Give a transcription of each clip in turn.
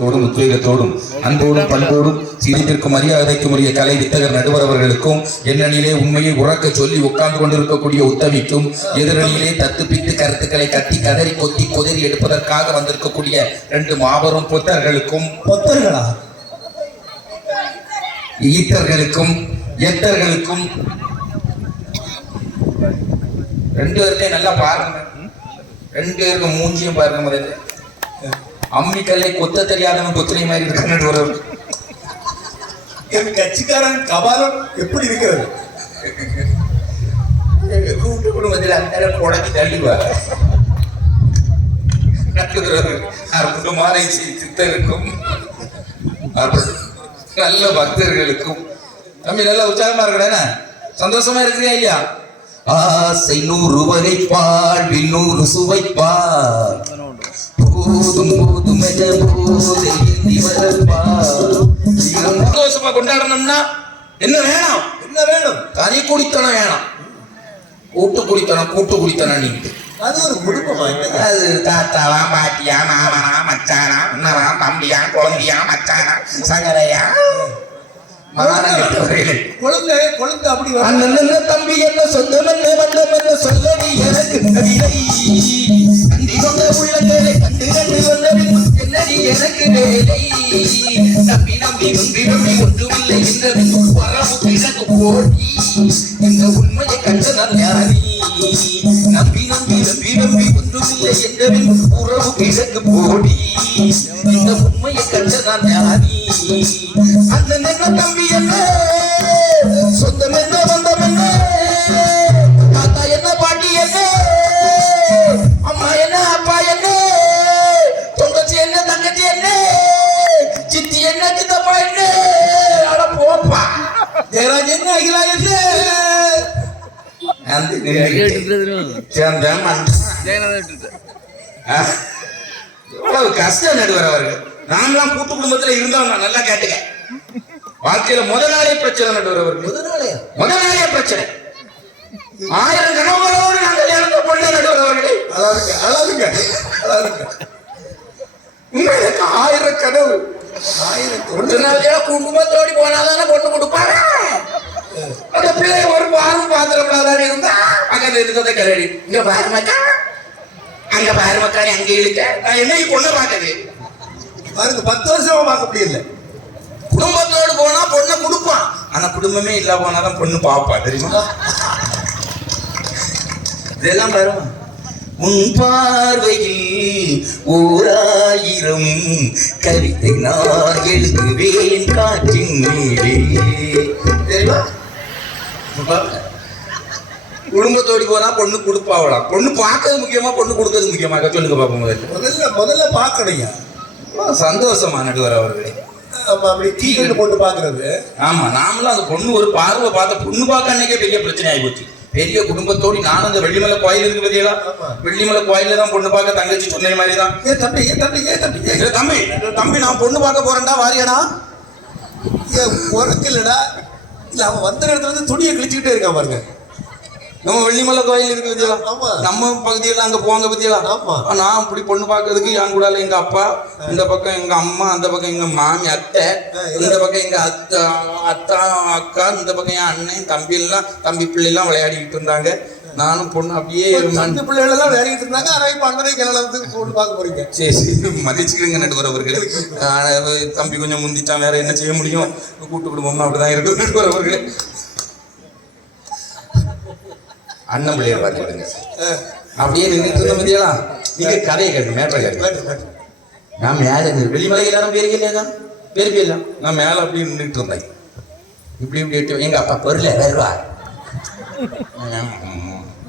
ஊக்கத்தோடும் உத்வேகத்தோடும் அன்போடும் பண்போடும் சீர்திருக்கும் மரியாதைக்கும் உரிய கலை வித்தகர் நடுவர் அவர்களுக்கும் எண்ணணியிலே உண்மையை உறக்க சொல்லி உட்கார்ந்து கொண்டிருக்கக்கூடிய உத்தமிக்கும் எதிரணியிலே தத்துப்பித்து கருத்துக்களை கட்டி கதறி கொத்தி கொதறி எடுப்பதற்காக வந்திருக்கக்கூடிய 2 மாபெரும் பொத்தர்களுக்கும் ஈத்தர்களுக்கும் எத்தர்களுக்கும் 2 பேர்த்தையும் நல்லா பாருங்க. 2 பேருக்கும் மூஞ்சியும் பாருங்க. முதல்ல அம்மிக்கல்லை கொத்த தெரியாதவன் கொத்தனை மாதிரி இருக்கான்னு ஒரு கட்சிக்காரன் கபாலம் எப்படி இருக்கிறது? கூட்டு குடும்பத்தில் அந்த கொடக்கி தள்ளிவார். அற்புதமான சித்தருக்கும் நல்ல பக்தர்களுக்கும் தம்பி நல்லா உற்சாகமா இருக்கடா, சந்தோஷமா இருக்கிறியா ஐயா? ஆசை 100 வரைப்பாள் 100 சுவைப்பாள் போதும் போதும் சந்தோஷமா கொண்டாடணும்னா என்ன வேணும்? தனி குடித்தனம் வேணாம், கூட்டு குடித்தனம் நீ. அது ஒரு குடும்பமா? அது தாத்தாவா பாட்டியா மாமனா மச்சானா அண்ணனா தம்பியா குழந்தையா மச்சானா சகரையா குழந்தை அப்படி அண்ணன் தம்பி என்ன சொந்தம் என்ன வண்ணம் என்ன சொல்லடி எனக்கு கவிதை கண்டி கொண்ட உள்ளங்களை கண்டு கண்டு வந்தவின் என்னடி எனக்கு வேலை நம்பி நம்பி ஒன்றுமில்லை என்றவின் வரவு கிழக்கு போட்டி இந்த உண்மையை கண்ட நான் ஞானி நம்பி ஒன்றுமில்லை என்றவின் உறவு கிழக்கு போடி இந்த உண்மையை கண்ட நான் ஞானி அண்ணன் என்ன தம்பி என்ன சொந்தம் என்ன பந்தம் என்ன தாத்தா என்ன பாட்டி என்ன அம்மா என்ன அப்பா என்ன தொங்கச்சி என்ன தங்கச்சி என்ன சித்தி என்ன சித்தப்பா என்ன அட போப்பா ஜெயராஜ் என்ன அகிலா என்ன கஷ்டம் நடுவர் அவர்கள். நான்லாம் கூட்டு குடும்பத்துல இருந்தவங்க நல்லா கேட்டுக்க. வாழ்க்கையில முதலாளிய பிரச்சனை நடுவர் அவர்கள். முதலாளிய பிரச்சனை 1000 கனவுகளோடு நான் கல்யாணத்தை பண்ண நடுவர் அவர்களே. அழகுங்க உங்களுக்கு 1000 கனவு. 1000 குடும்பத்தோடி போனாதானே பொண்ணு கொடுப்பாங்க. அந்த பிள்ளை ஒரு வாரம் பாத்திரம் இருந்தா அங்க இருக்கிறத கரடி இங்க பாரு மக்கா அங்க பாரு மக்கா அங்க இழுக்க என்னைக்கு பொண்ணை பார்க்கது பாருங்க 10 வருஷமா பார்க்க முடியல. குடும்பத்தோடு போனா பொண்ணை கொடுப்பான், ஆனா குடும்பமே இல்ல போனாதான் பொண்ணு பாப்பா, தெரியுமா? இதெல்லாம் பாருமா. உன் பார்வையில் 1000 கவிதை நான் எழுதுவேன் காற்றின் மேலே, தெரியுமா? குடும்பத்தோடி போனா பொண்ணு கொடுப்பாவலாம். பொண்ணு பார்க்கறது முக்கியமா பொண்ணு கொடுக்கறது முக்கியமா? சொல்லுங்க பாப்போம். முதல்ல பார்க்கணுங்க. சந்தோஷமா நடுவர் அவர்களே. அப்படி டீ போட்டு பாக்குறது. ஆமா, நாமளும் அந்த பொண்ணு ஒரு பார்வை பார்த்த பொண்ணு பார்க்க அன்னைக்கே பெரிய பிரச்சனை ஆகி போச்சு. பெரிய குடும்பத்தோடு நானும் அந்த வெள்ளிமலை கோயில் இருக்கு பத்தியா, வெள்ளிமலை கோயில தான் பொண்ணு பார்க்க தங்கச்சி சொன்ன மாதிரி தான். தம்பி நான் பொண்ணு பார்க்க போறேன்டா, வாரியடா. உனக்கு இல்லடா, இல்ல அவன் வந்த இடத்துல இருந்து துணியை கிழிச்சுக்கிட்டே இருக்கான் பாருங்க. நம்ம வெள்ளிமலை கோயில் இருக்கு பத்தியா, நம்ம பகுதியெல்லாம் அங்க போவாங்க பத்தியா. நான் இப்படி பொண்ணு பார்க்கறதுக்கு என் கூட எங்க அப்பா, இந்த பக்கம் எங்க அம்மா, அந்த பக்கம் எங்க மாமி அத்தை, இந்த பக்கம் எங்க அத்தா அக்கா, இந்த பக்கம் என் அண்ணன் தம்பி எல்லாம் தம்பி பிள்ளை எல்லாம் விளையாடிக்கிட்டு இருந்தாங்க. நானும் பொண்ணு அப்படியே அந்த பிள்ளைகள் எல்லாம் விளையாடிட்டு இருந்தாங்க. ஆனா இப்ப அண்ணனை கிளம்புறதுக்கு பொண்ணு பார்க்க போறீங்க. சரி மதிச்சுக்கிறீங்க நடுவர் அவர்களே. தம்பி கொஞ்சம் முந்திட்டான், வேற என்ன செய்ய முடியும்? கூட்டு குடும்பம்னா அப்படிதான் இருக்கு நடுவர் அவர்களே. அண்ணன் பிள்ளைய பார்த்துக்கிடுங்க. அப்படியே நின்றுட்டு இருந்த மதியெல்லாம் நீங்க கதையை கேட்க மேட்டரை கேட்க. நான் மேலே வெள்ளிமலை எல்லாரும் பேருக்கே நான் மேலே அப்படியே நின்றுட்டு இருந்தேன். இப்படி எங்க அப்பா பொருளை வருவா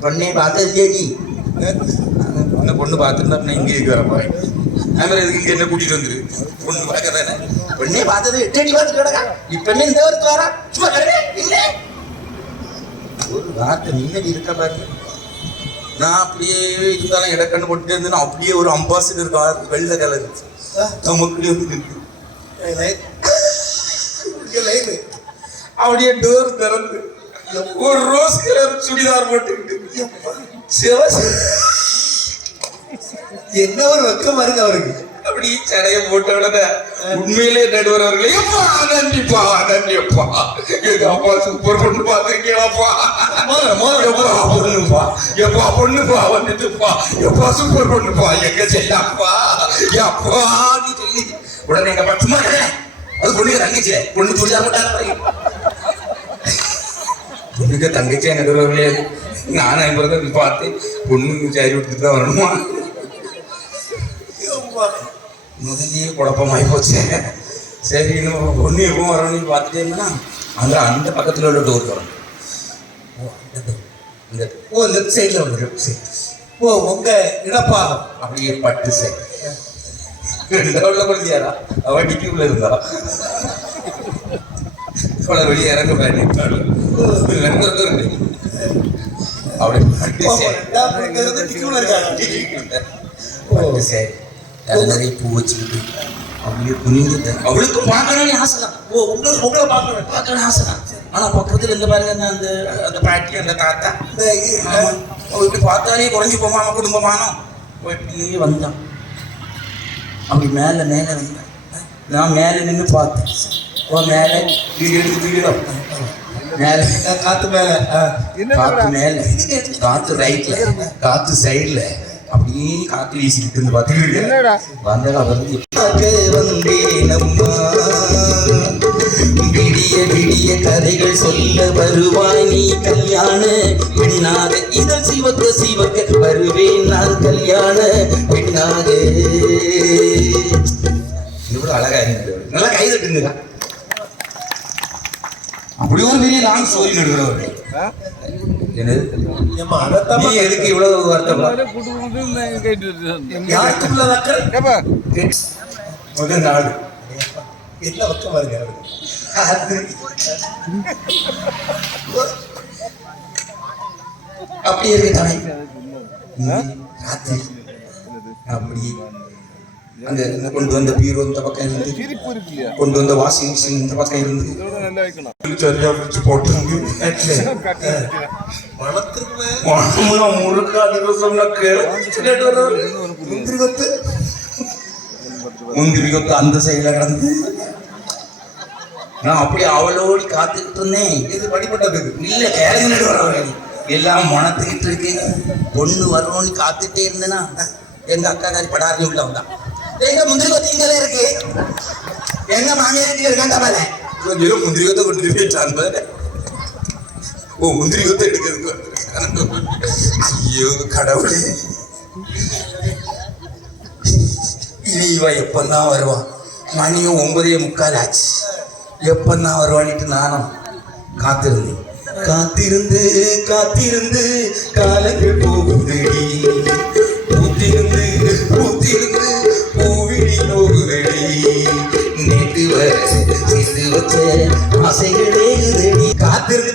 பொண்ணே பார்த்தது சரி. அந்த பொண்ணு பார்த்துருந்தா அப்படின்னா இங்கே இருக்கு வரப்பா எதுக்கு இங்க என்ன கூட்டிட்டு வந்துரு பொண்ணு பார்க்க தானே. பொண்ணே பார்த்தது 8 அடி பார்த்து கிடக்கா. இப்ப இந்த வருத்து வரா சும்மா இல்லை ஒரு வார்த்தை நிம்மதி இருக்க பாருங்க. நான் அப்படியே இருந்தாலும் இடக்கண்ணு போட்டு இருந்தேன்னா அப்படியே ஒரு அம்பாசிடர் கார் வெள்ளை கலர் நமக்குள்ளே வந்து நிற்கு. அப்படியே டோர் திறந்து ஒரு ரோஸ் கலர் சுடிதார் போட்டுக்கிட்டு என்ன ஒரு வெக்கம் பாருங்க அவருக்கு. அப்படி சடைய போட்ட உடனே உண்மையிலே நடுவர் அவர்களே எப்பா நன்றிப்பா நன்றிப்பா எங்க அப்பா சூப்பர் பொண்ணு பாத்திருக்கீங்களாப்பா எப்பா பொண்ணுப்பா எப்பா பொண்ணுப்பா வந்துட்டுப்பா எப்பா சூப்பர் பொண்ணுப்பா எங்க செய்யப்பா எப்பா நீ சொல்லி உடனே எங்க அப்பா சும்மா அது பொண்ணுக்கு தங்கச்சி பொண்ணு சொல்லி மாட்டாங்க பொண்ணுக்கு தங்கச்சியா நடுவர்களே நானும் இப்பதான் பார்த்து பொண்ணு சாரி விட்டுட்டு தான் வரணுமா முதலே குழப்பமாயி போச்சு சரி இன்னும் பொண்ணு எப்போ வரணும்னு பார்த்துட்டே இருந்தா அங்கே அந்த பக்கத்தில் உள்ள டோர் வரணும் ஓ லெஃப்ட் சைடில் வந்துடும் சரி ஓ உங்க இடப்பாகம் அப்படியே பட்டு சரி ரெண்டாவது குழந்தையாரா அவன் டிக்கிக்குள்ள இருந்தா அவளை வெளியே இறங்க பண்ணிட்டாள் அப்படி பட்டு சரி நிறைய பூ வச்சுக்கிட்டு அப்படியே குனிந்து அவளுக்கு பார்க்கணும்னு ஆசைதான் ஓ உங்களை பார்க்கணும் ஆசைதான் ஆனா பக்கத்துல இந்த பாருங்க அந்த அந்த பாட்டி அந்த தாத்தா இப்படி பார்த்தாலே குறைஞ்சி போமாம குடும்பமானோம் இப்படியே வந்தான் அப்படி மேல வந்தான் நான் மேல நின்று பார்த்தேன் ஓ மேல வீடு மேல காத்து மேல காத்து ரைட்ல காத்து சைட்ல அப்படியே காத்து வீசிக்கிட்டு இருந்து பார்த்தீங்கன்னா வந்தாலும் வந்தேனம்மா விடிய விடிய கதைகள் சொல்ல வருவாய் நீ கல்யாண பெண்ணாக இதழ் சிவக்க வருவேன் நான் கல்யாண பெண்ணாக இவ்வளவு அழகா இருக்கு நல்லா கை தட்டுங்க அப்படி ஒரு பெரிய லாங் ஸ்டோரி நடுகிறவர் எதுக்கு இவ்வளவு வருத்தம் முதல் நாடு என்ன பக்கம் வருங்க அப்படி இருக்கு தானே ராத்திரி அப்படி அந்த கொண்டு வந்த பீரோ இந்த பக்கம் இருந்து கொண்டு வந்த வாஷிங் மிஷின் இந்த பக்கம் இருந்து சரியா வச்சு போட்டாங்க முந்திரி கொத்து அந்த சைடுல கிடந்து நான் அப்படி அவளோடி காத்துக்கிட்டு இருந்தேன் இது படிப்பட்டதுக்கு இல்ல கேளுங்க எல்லாம் மணத்துக்கிட்டு இருக்கு பொண்ணு வரும்னு காத்துட்டே இருந்தேன்னா எங்க அக்காக்காரி படாரி உள்ள வந்தான் எங்க முந்திரி கொத்து இங்கே இருக்கு எங்க மாமியார் இருக்காங்க பாரு முந்திரி கொத்தை கொண்டு போயிட்டான் ஓ முந்திரி கொத்தை எடுக்கிறதுக்கு ஐயோ கடவுளே இனி இவன் எப்பந்தான் வருவான் மணியும் 9:45 ஆச்சு எப்பந்தான் வருவான்ட்டு நானும் காத்திருந்தேன் காத்திருந்து காத்திருந்து காலங்கள் போகுதடி பூத்திருந்து பூத்திருந்து பூவிழி போகுதடி நேற்று வர சேர்த்து வச்ச ஆசைகளே காத்திருந்து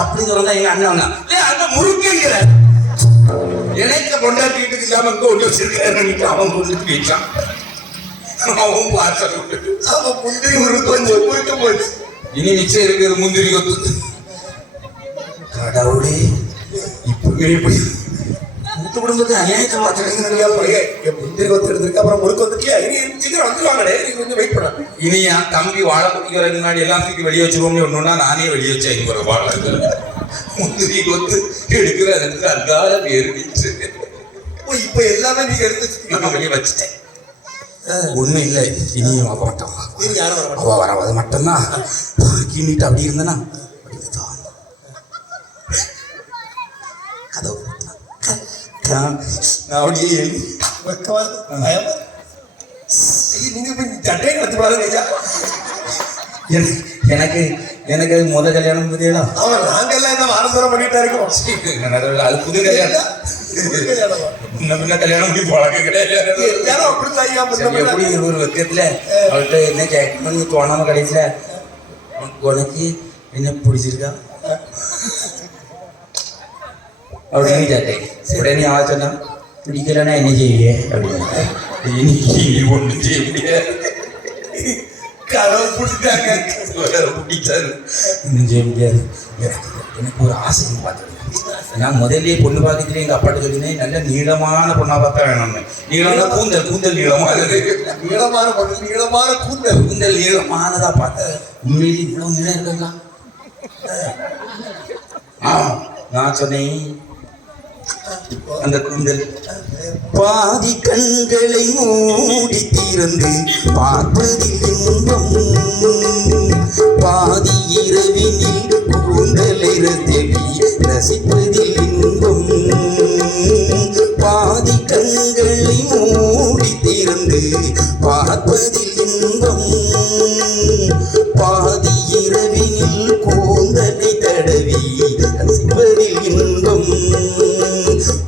அப்படி சொல்றா எங்க அண்ணன் முறுக்குங்கிற எனக்கு கொண்டாட்டிட்டு இல்லாம கொண்டு வச்சிருக்க அவன் கொண்டு போயிட்டான் அவன் பார்த்து அவன் முந்திரி ஒரு கொஞ்சம் போயிட்டு போச்சு இனி மிச்சம் இருக்கிறது முந்திரி கொத்து கடவுளே இப்பவே இப்படி கூட்டு குடும்பத்தை அநியாயத்தை பார்த்துருக்கீங்க முந்திரி கொத்து எடுத்துருக்கு அப்புறம் முறுக்கு வந்துட்டியா இனி சீக்கிரம் வந்துருவாங்களே நீங்க கொஞ்சம் வெயிட் பண்ண இனி என் தம்பி வாழை குடிக்கிற முன்னாடி எல்லாத்துக்கும் வெளியே வச்சிருவோம்னு ஒண்ணுன்னா நானே வெளியே வச்சேன் ஒரு வாழை முந்திரி கொத்து எடுக்கிற அதுக்கு அந்தால பேரு இப்ப எல்லாமே நீங்க எடுத்து வெளியே வச்சுட்டேன் ஒண்ணும் இல்லை இனியும் அவ மாட்டான் அவ வராது மட்டும்தான் கிண்ணிட்டு அப்படி இருந்தனா கதவு நான் அப்படியே நீங்க சட்டையை கத்துக்கூடாது எனக்கு எனக்கு அது முத கல்யாணம் புதியடா அவன் நாங்கெல்லாம் என்ன ஆரம்பரம் பண்ணிட்டா இருக்கோம் அது புது கல்யாணம் முன்ன கல்யாணம் இப்படி பழக்கம் கிடையாது எப்படி ஒரு வக்கத்துல அவள்கிட்ட என்ன கேட்கணும்னு தோணாம கடைசியில உனக்கு என்ன பிடிச்சிருக்கா அப்படின்னு கேட்டேன் உடனே ஆ சொன்னா பிடிக்கலன்னா என்ன செய்ய அப்படின்னு இன்னைக்கு ஒன்றும் செய்ய முடியாது கடவுள் பிடிச்சாங்க பிடிச்சாரு இன்னும் செய்ய முடியாது எனக்கு ஒரு ஆசை பார்த்துருக்கேன். நான் முதல்ல பொண்ணு பார்க்கறதுல எங்க அப்பாட்ட சொல்லினேன், நல்ல நீளமான பொண்ணா பார்த்தா வேணும்னு. நீளம்னா கூந்தல் நீளமானது, நீளமான பொண்ணு, நீளமான கூந்தல் நீளமானதா பார்த்தேன். உண்மையிலே இவ்வளவு நீளம் இருக்குங்களா? நான் சொன்னேன் அந்த கூந்தல் பாதி கண்களை மூடி திறந்து பார்ப்பதில் இன்பம், பாதி இரவினில் கூந்தலை ரசிப்பதில் இன்பம், பாதி கண்களை மூடி திறந்து பார்ப்பதில் இன்பம், பாதி இரவினில் கூந்தலை தடவி ரசிப்பதில் இன்பம்,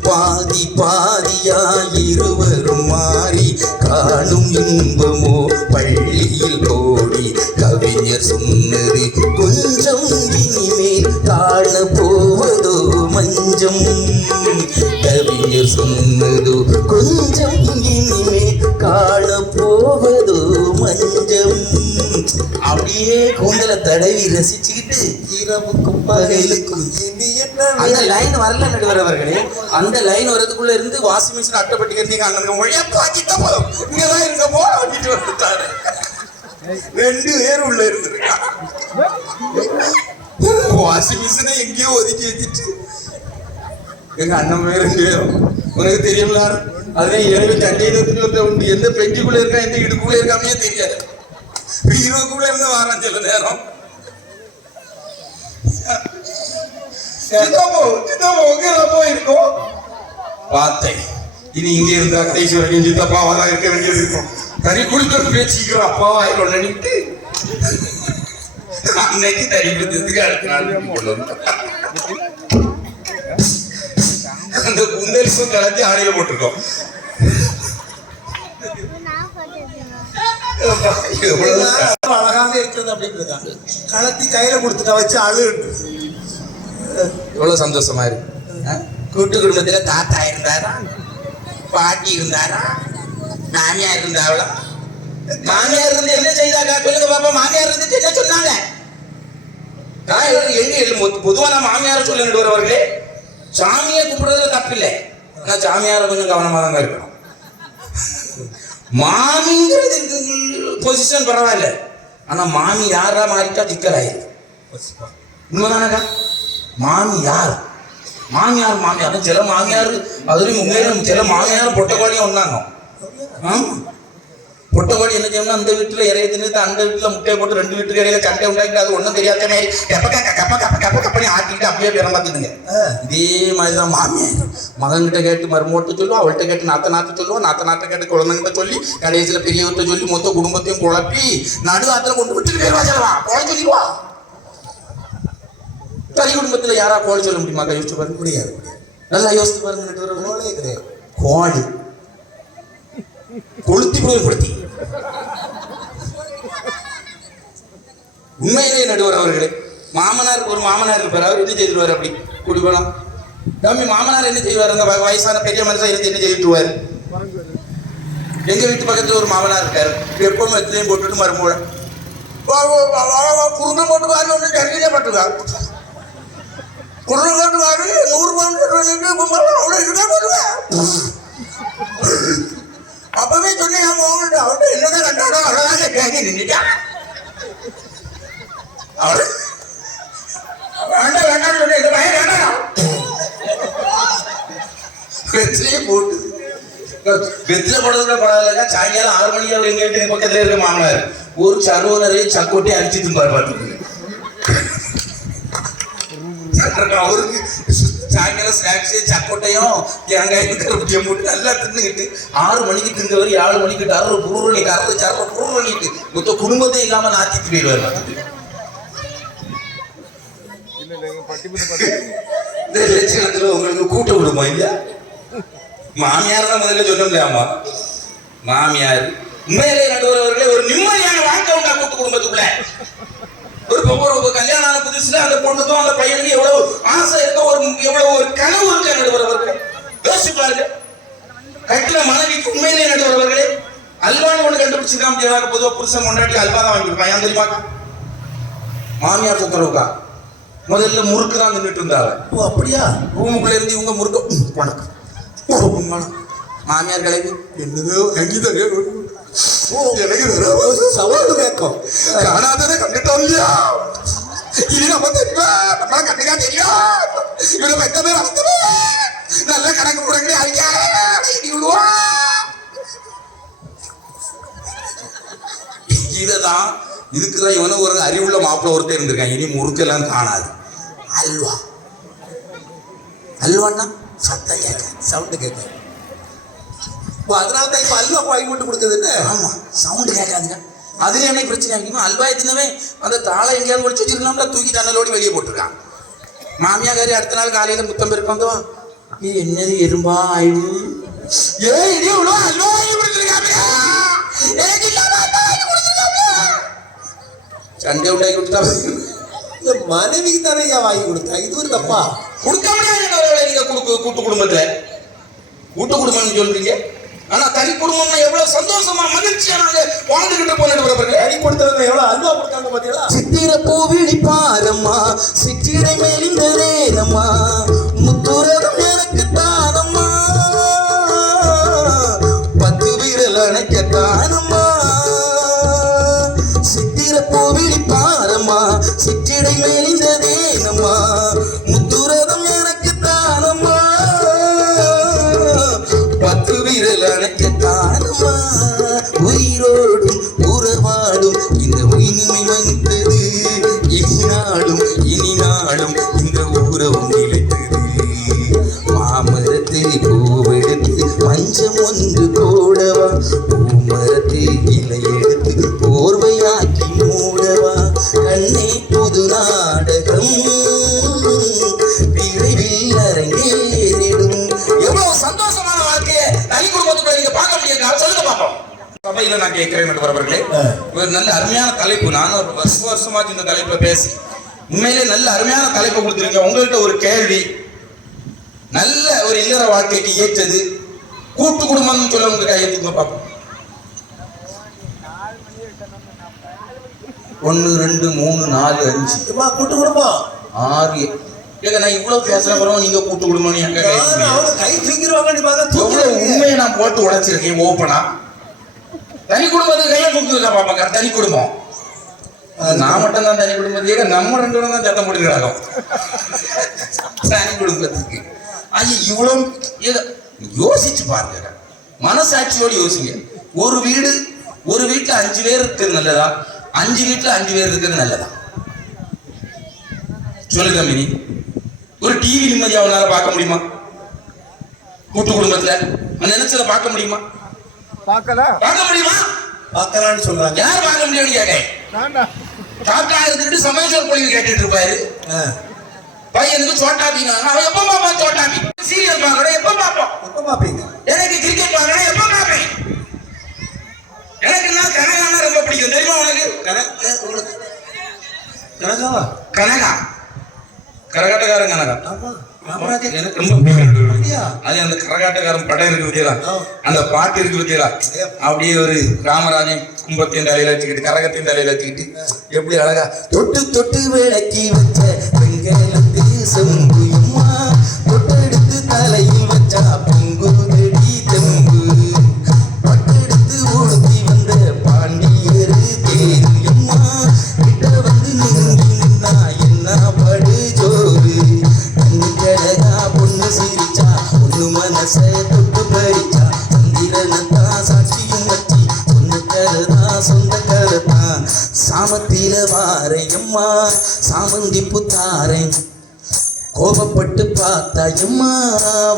பாதி பாதியாயிருவரும் மாறி காணும் இன்பமோ பள்ளியில் கோடி. கவிஞர் சொன்னது கொஞ்சம் இனிமேல் காண போவதோ மஞ்சம், கவிஞர் சொன்னதோ கொஞ்சம் இனிமேல் காண போவதோ மஞ்சம். அப்படியே கூந்தலை தடவி ரசிச்சுக்கிட்டு இரவுக்கும் பகலுக்கும் அந்த லைன் வரல நடுவர் அவர்களே. அந்த லைன் வரதுக்குள்ள இருந்து வாஷிங் மிஷின் அட்டைப்பட்டி இருந்தீங்க அங்க இங்கதான் இருக்க போட்டு வந்துட்டாரு. 2 பேர் உள்ள இருந்திருக்கா. வாஷிங் மிஷினை எங்கேயோ ஒதுக்கி வச்சுட்டு எங்க அண்ணன் பேர் உனக்கு தெரியுங்களா? அதே எனவே கண்டெய்னர் உண்டு. எந்த பெஞ்சுக்குள்ள இருக்கா எந்த இடுக்குள்ள இருக்காமே தெரியாது. ஹீரோக்குள்ள இருந்து வாரம் சில நேரம் இருக்கும் பார்த்தேன். இனி இங்க இருந்தா கடைசி வரைக்கும் சித்தப்பாவா தான் இருக்க வேண்டியது இருக்கும். தறி குளிக்க பேசிக்கிறோம் அப்பாவா ஆயிரம் நினைட்டு அன்னைக்கு தறி குளித்ததுக்கு அடுத்த நாள் கொண்டு வந்தோம். அந்த குந்தலிக்கும் கலத்தி ஆடையில போட்டிருக்கோம். அழகாக இருக்கிறது அப்படிங்கிறது கலத்தி கையில கொடுத்துட்டா வச்சு அழுகு. எவ்வளவு சந்தோஷமா இருக்கு. கூட்டு குடும்பத்துல தாத்தா இருந்தாரா, பாட்டி இருந்தாரா, மாமியார் இருந்தாவளா? மாமியார் இருந்து என்ன செய்தாங்க சொல்லுங்க பாப்பா. மாமியார் இருந்து என்ன சொன்னாங்க? எங்க பொதுவா நான் மாமியார சொல்ல நடுவர்களே, சாமியை கும்பிடுறதுல தப்பில்லை. ஆனா சாமியார கொஞ்சம் கவனமா தாங்க இருக்கணும். மாமிங்கிறது பொசிஷன் பரவாயில்ல, ஆனா மாமி யாரா மாறிட்டா சிக்கலாயிரு. உண்மைதானக்கா? மாமி யார்? மாமியார் மாமியார் சில மாமியார் அதுலயும் உண்மையிலும் சில மாமியார் பொட்டக்கோழியும் ஒன்னாங்க. பொட்டக்கோழி என்ன செய்யணும்னா அந்த வீட்டுல இறைய தின்னு அந்த வீட்டுல முட்டையை போட்டு 2 வீட்டுக்கு இடையில சண்டை உண்டாக்கிட்டு அது ஒன்றும் தெரியாத மாதிரி கப்ப ஆட்டிட்டு அப்படியே பேரம் பார்த்துதுங்க. இதே மாதிரிதான் மாமியார் மகன்கிட்ட கேட்டு மருமோட்ட சொல்லுவா, அவள்கிட்ட கேட்டு நாத்த சொல்லுவா, நாத்த கேட்டு குழந்தைங்கிட்ட சொல்லி கடைசியில பெரியவர்கிட்ட சொல்லி மொத்த குடும்பத்தையும் குழப்பி நடு ஆத்துல கொண்டு விட்டுட்டு பேர் வாசலவா கோழ சொல்லிடுவா. தனி குடும்பத்துல யாரா கோழ சொல்ல முடியுமா? யோசிச்சு பாருங்க. முடியாது. நல்லா யோசிச்சு பாருங்க. கோழி கொளுத்தி கொளுத்தி உண்மையிலே நடுவர் அவர்களே. மாமனாருக்கு ஒரு மாமனார் இருப்பார். அவர் என்ன செய்திருவார்? அப்படி கூடி போலாம் தம்பி மாமனார் என்ன செய்வார்? அந்த வயசான பெரிய மனுஷன் இருந்து என்ன செய்துவார்? எங்க வீட்டு பக்கத்துல ஒரு மாமனார் இருக்காரு. எப்பவும் எத்தனையும் போட்டுட்டு மருமூல குருணை போட்டுக்காரு. ஒன்று டெல்லியிலே பட்டுக்காரு. குருணை போட்டுக்காரு 100 அவ்வளோ இருக்கா போடுவேன். அப்பவே சொன்னேன் அவன்கிட்ட என்னதான் கண்டாடோ அவ்வளோதான் கேட்க நின்றுட்டா. அவள் வேண்டாம் சொல்லி இந்த பையன் வேண்டாம் வெற்றிலையே போட்டு வெற்றில போடுறதுல பரவாயில்ல. சாயங்காலம் 6 மணிக்கு அவர் எங்க வீட்டுக்கு பக்கத்துல இருக்க மாமனார் ஒரு சருவ நிறைய சக்கோட்டி அடிச்சு தும்பாரு பார்த்துருக்கு. அவருக்கு சாயங்காலம் ஸ்நாக்ஸு சக்கோட்டையும் தேங்காயும் கருப்பட்டியும் போட்டு நல்லா தின்னுக்கிட்டு 6 மணிக்கு திங்கவர் 7 மணிக்கு டர்ற புருவலிட்டு சர்ற புருவலிட்டு மொத்த குடும்பத்தையும் இல்லாம நாத்திட்டு போயிடுவார். இந்த லட்சணத்துல உங்களுக்கு கூட்ட விடுமா இல்லையா? மாமியார் தான் முதல்ல சொல்ல முடியாமா? மாமியார் உண்மையிலே நடுவர்களே ஒரு நிம்மதியான வாழ்க்கை உண்டா கூட்டு குடும்பத்துக்குள்ள. ஒரு கல்யாணம் ஆன புதுசுல அந்த பொண்ணுக்கும் அந்த பையனுக்கு எவ்வளவு ஆசை இருக்க, எவ்வளவு ஒரு கனவு இருக்க நடுவர்களே. யோசிச்சு பாருங்க. கட்டில மனைவிக்கு உண்மையிலே நடுவர்களே அல்வான்னு ஒண்ணு கண்டுபிடிச்சிருக்காம முடியாது. பொதுவாக புருஷன் முன்னாடி அல்வா தான் வாங்கி கொடுப்பான். ஏன் தெரியுமா? மாமியார் தொந்தரவுக்கா முதல்ல முறுக்கு தான் தின்னுட்டு இருந்தாங்க. ஓ அப்படியா? ரூமுக்குள்ள இருந்து இவங்க முறுக்க வணக்கம் மாமியார் கிளம்பி என்னதோ எங்கிட்ட எனக்கு சவால் கேட்கும். காணாததை கண்டுட்டோம் இல்லையா? இது நம்ம தெரியுமா? நம்ம கண்டுக்கா தெரியும். இவனை பெற்றமே வளர்த்தவே நல்ல கணக்கு போடக்கூடிய அறிக்கை விடுவா. இதுதான் இதுக்குதான் இவனை ஒரு அறிவுள்ள மாப்பிள்ள ஒருத்தர் இருந்திருக்காங்க. இனி முறுக்கெல்லாம் காணாது. அல்வா அல்வான்னா சத்தம் கேட்க சவுண்டு கேட்கும். அதனால தான் இப்ப அல்வா வாங்கி கொண்டு கொடுக்குதுன்னு. ஆமா சவுண்டு கேட்காதுங்க. அதுல என்ன பிரச்சனை ஆகிக்குமா? அல்வா எத்தினவே அந்த தாளை எங்கேயாவது ஒழிச்சு வச்சிருக்கலாம்ல, தூக்கி தன்னலோடி வெளியே போட்டுருக்கான். மாமியாரி அடுத்த நாள் காலையில முத்தம் பெருக்க வந்தவா, இது என்னது எறும்பா ஆய்வு சண்டை உண்டாக்கி கொடுத்தா மனைவிக்கு தானே வாங்கி கொடுத்தா, இது ஒரு தப்பா? கொடுக்க முடியாது. நீங்க கூட்டு குடும்பத்துல கூட்டு குடும்பம்னு சொல்றீங்க, ஆனா தனி குடும்பம்னா எவ்வளவு சந்தோஷமா மகிழ்ச்சியா நாங்க வாழ்ந்துகிட்டு போனது. தனி கொடுத்தவங்க எவ்வளவு அல்வா கொடுத்தாங்க பாத்தீங்களா? சித்திர பூவிழி பாரம்மா, சித்திரை மேலிந்த நேரம்மா, முத்துரதம் எனக்கு தானம்மா, 10 விரல் அணைக்க தானம்மா. சித்திர பூவிழி பாரம்மா, சித்திரை மேலிந்த நேரம்மா, முத்துரதம் எனக்கு தானம்மா, 10 விரல் அணைக்க தானம்மா. உயிரோடும் உறவாடும் இந்த இனிமை வந்தது, இனிநாளும் இனிநாளும் இந்த உறவும் நிலைத்தது. மாமரத்தில் பூவெடுத்து மஞ்சம் ஒன்று போடவா, பூமரத்தில் இலை எடுத்து போர்வையாக்கி மூடவா, கண்ணே புது நாடகம் விரைவில் அரங்கேறிடும். எவ்வளவு சந்தோஷமான வாழ்க்கையை தனி குடும்பத்துக்குள்ள நீங்க பார்க்க முடியாது. சொல்லுங்க பாப்போம். சபையில நான் கேட்கிறேன் நண்பர்களே, ஒரு நல்ல அருமையான தலைப்பு. நானும் ஒரு வருஷமா இந்த தலைப்பை பேசி உண்மையிலே நல்ல அருமையான தலைப்பை கொடுத்துருங்க. உங்கள்கிட்ட ஒரு கேள்வி, நல்ல ஒரு இல்லற வாழ்க்கைக்கு ஏற்றது கூட்டு குடும்பம் சொல்ல உங்க கையெழுத்துங்க பார்ப்போம். 1 2 3 4 5 கூட்டு குடும்பம் 6 ஏங்க நான் இவ்வளவு பேசுறேன், நீங்க கூட்டு குடும்பம் எங்க கை தூக்கிடுவாங்க. எவ்வளவு உண்மையை நான் போட்டு உடைச்சிருக்கேன் ஓப்பனா. தனி குடும்பத்துக்கு கையை தூக்கிருக்கா பாப்பாங்க. தனி குடும்பம் நான் மட்டும் தான் தனி குடும்பத்துக்கு, நம்ம 2 பேரும் தான் சத்தம் போட்டுக்கிறாங்க தனி குடும்பத்துக்கு. ஐயா இவ்வளவு யோசிச்சு பாருங்க, மனசாட்சியோடு யோசிங்க. ஒரு வீட்டுல 5 பேர் இருக்கிறது நல்லதா, 5 வீட்டுல 5 பேர் இருக்கிறது நல்லதா? சொல்லுங்க மினி. ஒரு டிவி நிம்மதியா அவனால பார்க்க முடியுமா? கூட்டு குடும்பத்துல நினைச்சத பார்க்க முடியுமா? பார்க்க முடியுமா? பார்க்கலான்னு சொல்றாங்க. யார் பார்க்க முடியும்னு கேட்டேன். டாக்டா இருந்துட்டு சமைச்சர் பொழிவு கேட்டுட்டு இருப்பாரு. பையனுக்கு சோட்டா பீங்க, அவன் எப்ப பாப்பான் சோட்டா பீ. சீரியல் பார்க்கறேன் எப்ப பாப்பீங்க? எனக்கு கிரிக்கெட் பார்க்கறேன் எப்ப பாப்பேன்? எனக்கு நான் கனகானா ரொம்ப பிடிக்கும் தெரியுமா உனக்கு? கனகாவா? கனகா கரகாட்டக்காரன் கனகா. எனக்கு ரொம்ப அது அந்த கரகாட்டக்காரன் படம் இருக்கு பத்தியா, அந்த பாட்டு இருக்கு பத்தியா, அப்படியே ஒரு ராமராஜன் கும்பத்தையும் தலையில வச்சுக்கிட்டு கரகத்தையும் தலையில வச்சுக்கிட்டு எப்படி அழகா தொட்டு தொட்டு விளக்கி வச்ச வெங்கலத்து செம்புமா, தொட்டெடுத்து தலையில் வச்சா பொங்குதடி தெம்பு, பட்டெடுத்து உடுத்தி வந்த பாண்டியரு தேரியம்மா, கிட்ட வந்து நின்று நின்னா என்ன படு ஜோறு, கண்ணுக்கழகா பொண்ணு சிரிச்சா பொண்ணு மனச தொட்டு பறிச்சா, சந்திரனத்தா சாட்சியும் வச்சி சொன்ன கருதான் சொந்த கருதான், சாமத்தில வாரையம்மா சாமந்தி புத்தாரேன், கோபப்பட்டு பார்த்தா எம்மா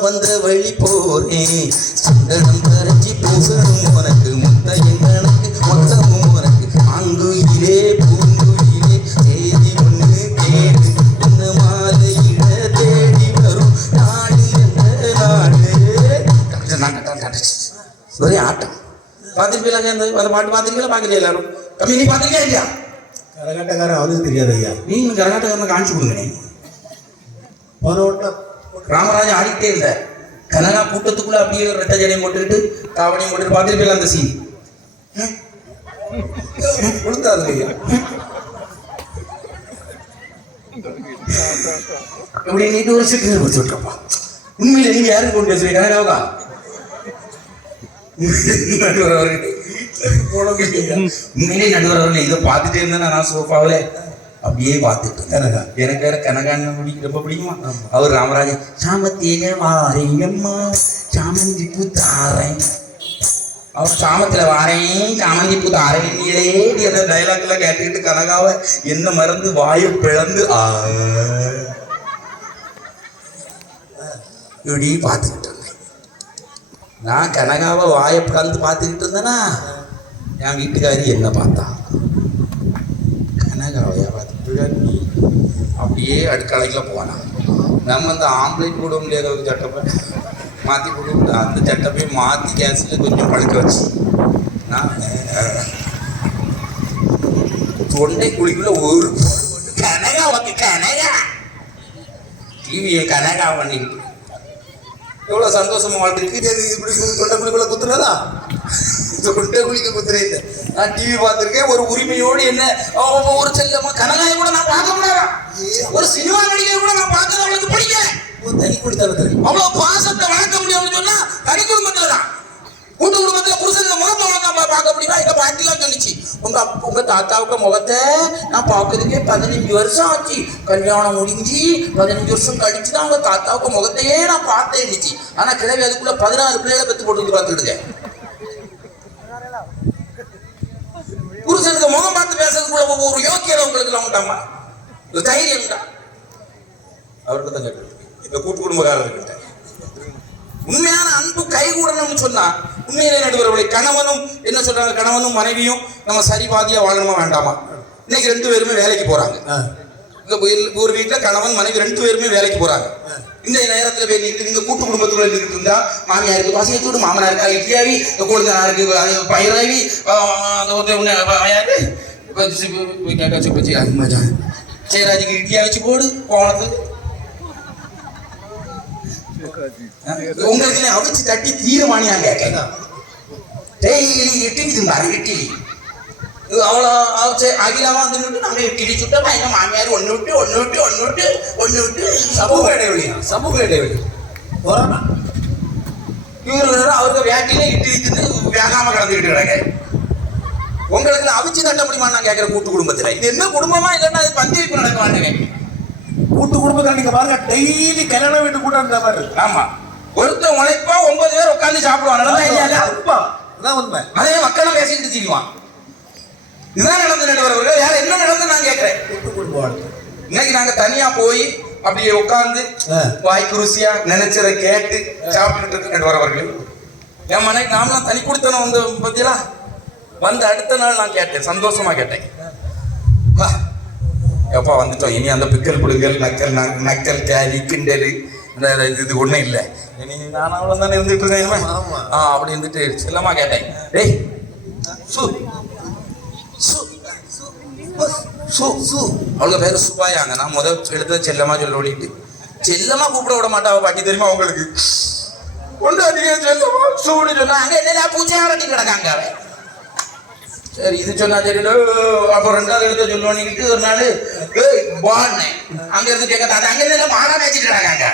வந்த வழி போறேன், சந்தனம் கரைச்சி பூசணும் உனக்கு முத்தையும் கணக்கு மொத்தமும் உனக்கு, ஆங்குயிலே பூங்குயிலே தேதி ஒண்ணு கேடு, இந்த மாலையிட தேடி வரும் நாடு எந்த நாடு. ஒரே ஆட்டம் பார்த்துருப்பீங்களா? அந்த பாட்டு பார்த்துருக்கீங்களா? பார்க்கலையா எல்லாரும்? கம்மி நீ பார்த்துருக்கா இல்லையா? கரகாட்டக்காரன் அவனுக்கு தெரியாது ஐயா. நீங்க கரகாட்டக்காரனை காமிச்சு கொடுங்க. நீ ராமராஜன் ஆடிக்கிட்டே இல்ல, கனகா கூட்டத்துக்குள்ள அப்படியே ஒரு ரெட்டை ஜடையும் போட்டுக்கிட்டு தாவணியும் போட்டுட்டு பார்த்துருப்பீங்களா அந்த சீன்? இப்படி நீட்டு ஒரு சிக்கல் வச்சு விட்டுருப்பா. உண்மையில நீங்க யாரும் கொண்டு பேசுறீங்க கனகாவுக்கா நடுவர் அவர்கள் உண்மையிலே நடுவர் அவர்கள் இதை பார்த்துட்டே இருந்தேன் நான் சோஃபாவில அப்படியே பார்த்துட்டு கனகா எனக்கு வேற கனகான்னு ரொம்ப பிடிக்குமா. அவர் ராமராஜன் சாமத்தியில வாரையம்மா சாமந்தி பூ தாரேன் அவர் சாமத்துல வாரேன் சாமந்தி பூ தாரேன்னிலே அந்த டைலாக்ல கேட்டுக்கிட்டு கனகாவை என்ன மறந்து வாயை பிளந்து இப்படி பார்த்துக்கிட்டு இருந்தேன். நான் கனகாவை வாயை பிளந்து பார்த்துக்கிட்டு இருந்தேன்னா என் வீட்டுக்காரி என்ன பார்த்தா கனகாவையா பார்த்துட்டு நீ அப்படியே அடுக்கலைக்குள்ள போனான். நம்ம அந்த ஆம்லேட் போட முடியாத ஒரு சட்டப்பை மாற்றி போட்டு அந்த சட்டப்பை மாற்றி கேஸில் கொஞ்சம் பழுக்க வச்சு நான் தொண்டை குழிக்குள்ள ஒரு கனகா வந்து கனகா டிவியை கனகா பண்ணிக்கிட்டு எவ்வளோ சந்தோஷமா வாழ்ந்துருக்கு. இப்படி தொண்டை குழிக்குள்ள குத்துறதா? தொண்டை குழிக்க குத்துறே இல்லை. நான் டிவி பார்த்துருக்கேன். ஒரு உரிமையோடு என்ன ஒரு செல்லமா கனகாயை கூட நான் பார்க்க முடியாது. ஒரு சினிமா நடிகை கூட நான் பார்க்கறது அவளுக்கு பிடிக்கல. தனி குடித்தனத்துல அவ்வளவு பாசத்தை வளர்க்க முடியும்னு சொன்னா தனி குடும்பத்துல தான். கூட்டு குடும்பத்துல புருஷன் முகத்தை வளர்க்க பார்க்க முடியுமா? எங்க பாட்டிலாம் சொல்லிச்சு உங்க தாத்தாவுக்கு முகத்தை நான் பார்க்கறதுக்கே 15 வருஷம் ஆச்சு. கல்யாணம் முடிஞ்சு 15 வருஷம் கழிச்சு தான் உங்க தாத்தாவுக்கு முகத்தையே நான் பார்த்தேன் இருந்துச்சு. ஆனா கிழவி அதுக்குள்ள 16 பிள்ளைகளை பெற்று போட்டு பார்த்துக்கிட்டேன். புருஷனுக்கு முகம் பார்த்து பேசுறதுக்குள்ள ஒரு யோக்கியம் உங்களுக்கு எல்லாம் உண்டாமா? ஒரு தைரியம் உண்டா? அவர்கிட்ட தான் கேட்டு இந்த கூட்டு குடும்பக்காரர்கிட்ட உண்மையான அன்பு கைகூடணும்னு சொன்னா உண்மையிலே நடுவர்களை கணவனும் என்ன சொல்றாங்க, கணவனும் மனைவியும் நம்ம சரிபாதியா வாழணுமா வேண்டாமா? இன்னைக்கு 2 பேருமே வேலைக்கு போறாங்க. ஒரு வீட்டுல கணவன் மனைவி 2 பேருமே வேலைக்கு போறாங்க. இந்த நேரத்துல போய் நீங்க கூட்டு குடும்பத்துல இருந்துட்டு இருந்தா மாமியாருக்கு பசியத்தோடு மாமனாருக்கு இட்லியாவி கொழுந்தனாருக்கு பயிராவி சேராஜிக்கு இட்லியா வச்சு போடு கோணத்துக்கு உங்களுக்கு அவிச்சு தட்டி தீரமானியா கேட்க டெய்லி இட்லி தின்னாரு. இட்லி அவ்வளோ அகிலாவா வந்துட்டு நாங்கள் இட்லி சுட்டோம். எங்க மாமியார் ஒன்று விட்டு சமூக இடைவெளி கொரோனா இவரு அவருக்கு வேட்டில இட்லி தின்னு வேகாம கலந்துக்கிட்டு கிடக்க. உங்களுக்கு அவிச்சு தட்ட முடியுமா நான் கேட்கிற கூட்டு குடும்பத்துல? இது என்ன குடும்பமா இல்லைன்னா அது பஞ்சாயத்து நடக்க மாட்டேங்க. கூட்டு குடும்பத்தில் நீங்க பாருங்க டெய்லி கல்யாண வீட்டு கூட இருந்தா பாரு. ஆமா ஒருத்தர் உழைப்பா 9 பேர் உட்காந்து சாப்பிடுவான். அதான் உண்மை. அதே மக்களும் பேசிக்கிட்டு செய்வான். இதுதான் நடந்த நடுவர்கள். வேற என்ன நடந்து நான் கேட்கிறேன். கூட்டு குடும்பம் இன்னைக்கு நாங்க தனியா போய் அப்படியே உட்கார்ந்து வாய்க்கு ருசியா நினைச்சதை கேட்டு சாப்பிட்டுட்டு இருக்க நடுவர்கள். என் மனைவி நாமலாம் தனி கொடுத்தனும் வந்து பத்தியா வந்து அடுத்த நாள் நான் கேட்டேன், சந்தோஷமா கேட்டேன். வா எப்பா வந்துட்டோம், இனி அந்த பிக்கல் புடுங்கல் நக்கல் கேலி கிண்டல் இது ஒன்றும் இல்லை. இனி நான் அவ்வளோ தானே இருந்துட்டு இருக்கேன். அப்படி இருந்துட்டு செல்லமா கேட்டேன், டேய் சு அவளுக்கு பேரு சுபாயாங்க. நான் எடுத்த செல்லமா சொல்ல ஓடிட்டு செல்லமா கூப்பிட விட மாட்டா பாட்டி தெரியுமா உங்களுக்கு? ஒன்று அதிகம் செல்லமா சூடு சொன்னாங்க. என்ன பூச்சையா கட்டி கிடக்காங்க அவன். சரி இது சொன்னா சரி. அப்போ 2வது எழுத சொல்லுவானிட்டு ஒரு நாள் பாடினேன். அங்க இருந்து கேட்க அங்க இருந்து மாடா பேசிட்டு கிடக்காங்க.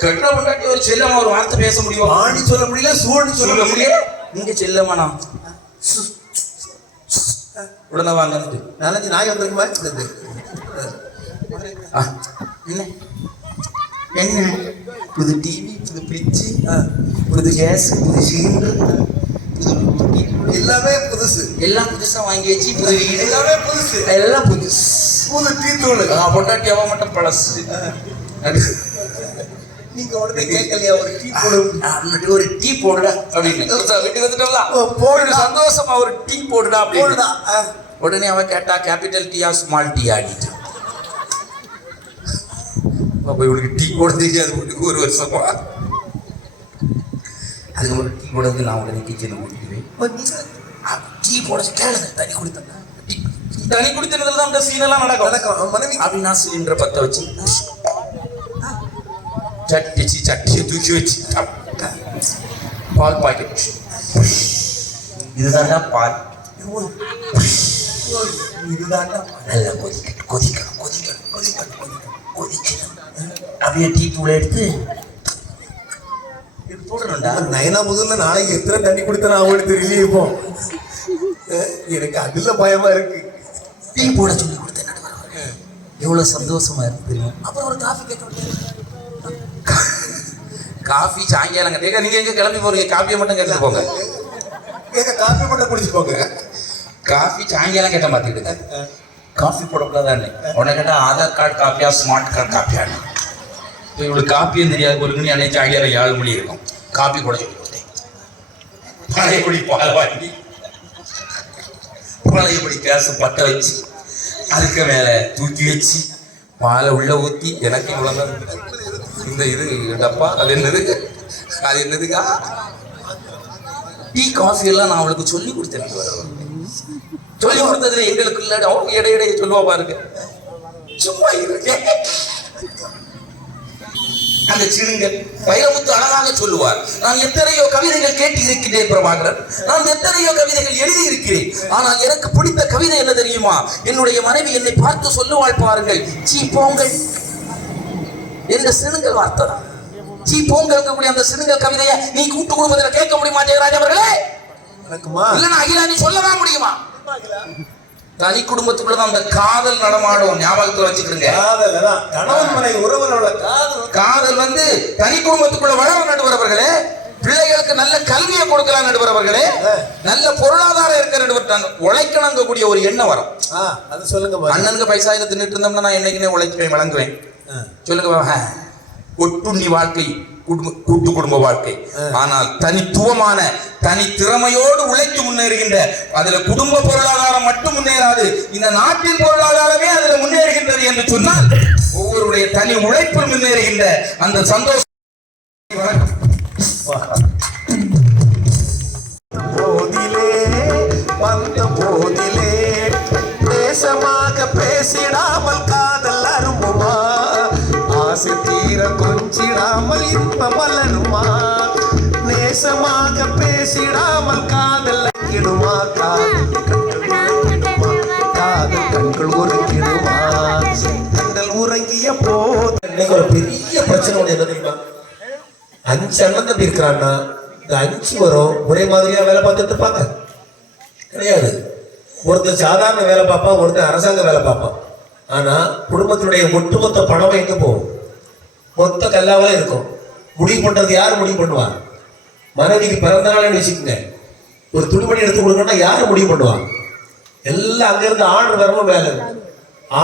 கெட்ட முன்னாடி ஒரு செல்லமா ஒரு வார்த்தை பேச முடியும்? ஆணி சொல்ல முடியல, சூடு சொல்ல முடியல. இங்க செல்லமாண்ணா உடனே வாங்க நாலஞ்சு நாய் வந்திருக்குமா? என்ன புது டிவி, புது ஃப்ரிட்ஜு, புது கேஸ், புது சிலிண்டர், எல்லாமே புதுசு. எல்லாம் புதுசா வாங்கி வச்சு புது வீடு எல்லாமே புதுசு. எல்லாம் புதுசு. புது டீ தூள் பொண்டாட்டி அவ மட்டும் பழசு. நீங்க உடனே கேட்கலையா ஒரு டீ போடு, ஒரு டீ போடுடா அப்படின்னு வீட்டுக்கு வந்துட்டோம்ல போடு சந்தோஷமா ஒரு டீ போடுடா போடுடா. உடனே அவன் கேட்டா கேபிட்டல் டீயா ஸ்மால் டீ ஆடிட்டு அப்போ இவனுக்கு டீ போட தெரியாது. ஒரு வருஷமா அதுக்கு ஒரு டீ போடுறது நான் உடனே கிச்சனை கூட்டிக்குவேன். டீ போட கேளுங்க தனி குடித்தேன். தனி குடித்தனதுல தான் அந்த சீனெல்லாம் நடக்கும். மனைவி அப்படி நான் சிலிண்டரை பற்ற வச்சு சட்டியை தூக்கி வச்சு பால் பாக்கெட் இதுதான் பால். இதுதான் நல்லா கொதிக்கணும். அப்படியே டீ தூளை எடுத்து இது போடணும்டா. நயனா முதல்ல நாளைக்கு எத்தனை தண்ணி குடித்தா அவங்களுக்கு தெரியல இப்போ. எனக்கு அதுல பயமா இருக்கு. டீ போட சொல்லி கொடுத்தேன் நடுவர். எவ்வளவு சந்தோஷமா இருக்கு தெரியும். அப்புறம் ஒரு காஃபி கேட்க முடியாது. காஃபி சாயங்காலம் கேட்க நீங்க எங்க கிளம்பி போறீங்க? காஃபியை மட்டும் கேட்டு போங்க. காஃபி மட்டும் குடிச்சுக்கோங்க. காஃபி சாயங்காலம் கேட்ட மாத்திட்டு காஃபி போடக்கூடாதான்னு உடனே கேட்டா ஆதார் கார்டு காப்பியா ஸ்மார்ட் கார்டு காப்பியான்னு. இப்போ இவளுக்கு காப்பியும் தெரியாது பொருள். நீ அன்னைக்கு சாயங்காலம் 7 மணி இருக்கும். காஃபி போட சொல்லி கொடுத்தேன். பழையபடி பால் வாங்கி பழையபடி கேஸ் பற்ற வச்சு அதுக்கு மேலே தூக்கி வச்சு பாலை உள்ள ஊற்றி எனக்கு இவ்வளோ இந்த இது டப்பா அது என்னதுக்கா டீ காஃபி எல்லாம் நான் அவளுக்கு சொல்லி கொடுத்தேன். சொல்லி கொடுத்ததுல எங்களுக்கு இல்ல அவங்க இடையிடையே சொல்லுவா பாருங்க. சும்மா இருக்கேன். அந்த சிறுங்க வைரமுத்து அழகாக சொல்லுவார், நான் எத்தனையோ கவிதைகள் கேட்டு இருக்கிறேன் பிரபாகரன், நான் எத்தனையோ கவிதைகள் எழுதி இருக்கிறேன். ஆனால் எனக்கு பிடித்த கவிதை என்ன தெரியுமா? என்னுடைய மனைவி என்னை பார்த்து சொல்லுவாள் பாருங்கள், சீ போங்கள் என்ற சிறுங்கள் வார்த்தை தான். சீ போங்கள் அந்த சிறுங்கள் கவிதையை நீ கூட்டு குடும்பத்தில் கேட்க முடியுமா ஜெயராஜ் அவர்களே? இல்லைன்னா அகிலா நீ சொல்லதான் முடியுமா? தனி குடும்பத்துக்குள்ள அந்த காதல் நடமாடும். ஞாபகத்துல வச்சுக்கிடுங்க. காதல் வந்து தனி குடும்பத்துக்குள்ள வளர நடுவரவர்களே. பிள்ளைகளுக்கு நல்ல கல்வியை கொடுக்கலாம் நடுவரவர்களே. நல்ல பொருளாதாரம் இருக்க நடுவர் உழைக்கணுங்க கூடிய ஒரு எண்ணம் வரும். அது சொல்லுங்க. அண்ணனுக்கு பைசா இதை தின்னுட்டு இருந்தோம்னா நான் என்னைக்குமே உழைப்பேன் வழங்குவேன். சொல்லுங்க. ஒட்டுண்ணி வாழ்க்கை கூட்டு குடும்ப வாழ்க்கை. ஆனால் தனித்துவமான தனி திறமையோடு உழைத்து முன்னேறுகின்ற அதுல குடும்ப பொருளாதாரம் மட்டும் முன்னேறாது, இந்த நாட்டின் பொருளாதாரமே அதுல முன்னேறுகின்றது என்று சொன்னால் ஒவ்வொருடைய தனி உழைப்பில் முன்னேறுகின்ற அந்த சந்தோஷம். போதிலே வந்த போதிலே தேசமாக பேசிடாமல் காதல் அரும்புமா, ஆசை தீர கொஞ்சிடாமல் இன்பம் வளருமா, நேசமாக பேசிடாமல் காதல் கிடுமா, காதல் கண்கள் உறங்கிடுமா, கண்கள் உறங்கிய போது. இன்னைக்கு ஒரு பெரிய பிரச்சனை ஒன்று என்ன தெரியுமா? 5 அண்ணன் தம்பி இருக்கிறான்னா இந்த 5 வரும் ஒரே மாதிரியா வேலை பார்த்துட்டு இருப்பாங்க கிடையாது. ஒருத்தர் சாதாரண வேலை பார்ப்பான், ஒருத்தர் அரசாங்க வேலை பார்ப்பான். ஆனா குடும்பத்தினுடைய ஒட்டுமொத்த பணம் எங்க போகும்? மொத்த கல்லாவே இருக்கும். முடிவு பண்றது யார் முடிவு பண்ணுவா? மனைவிக்கு பிறந்த நாள்னு வச்சுக்கோங்க, ஒரு துணிமணி எடுத்து கொடுக்கணும்னா யார் முடிவு பண்ணுவா? எல்லாம் அங்கிருந்து ஆர்டர் வரணும். வேலை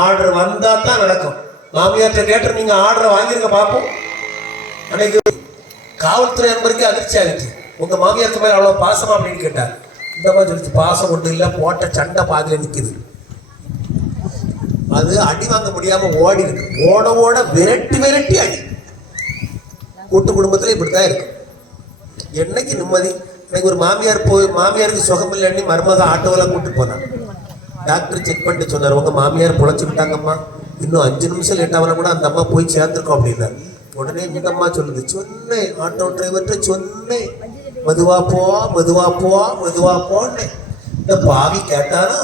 ஆர்டர் வந்தா தான் நடக்கும். மாமியார்ட்ட கேட்டு நீங்க ஆர்டரை வாங்கிருக்க பார்ப்போம். அன்னைக்கு காவல்துறை நண்பருக்கு அதிர்ச்சி ஆகிடுச்சு, உங்க மாமியாருக்கு மேல அவ்வளவு பாசமா அப்படின்னு கேட்டார். இந்த மாதிரி சொல்லிச்சு, பாசம் ஒன்றும் இல்லை, போட்ட சண்டை பாதியில நிற்குது. அது அடி வாங்க முடியாம ஓடி இருக்கு. ஓட ஓட விரட்டி அடி. கூட்டு குடும்பத்துல இப்படித்தான் இருக்கு. என்னைக்கு நிம்மதி? எனக்கு ஒரு மாமியாருக்கு சுகம் இல்லைன்னு மருமக ஆட்டோவில் கூட்டு போனான். டாக்டர் செக் பண்ணிட்டு சொன்னார், உங்க மாமியார் பொழைச்சுக்கிட்டாங்கம்மா, இன்னும் 5 நிமிஷம் லேட்டாக கூட அந்த அம்மா போய் சேர்ந்துருக்கோம் அப்படின்னாரு. உடனே இந்த அம்மா சொல்லுது, சொன்னேன் ஆட்டோ டிரைவர்கிட்ட சொன்னேன், மெதுவா போன்னு. இந்த பாவி கேட்டானா,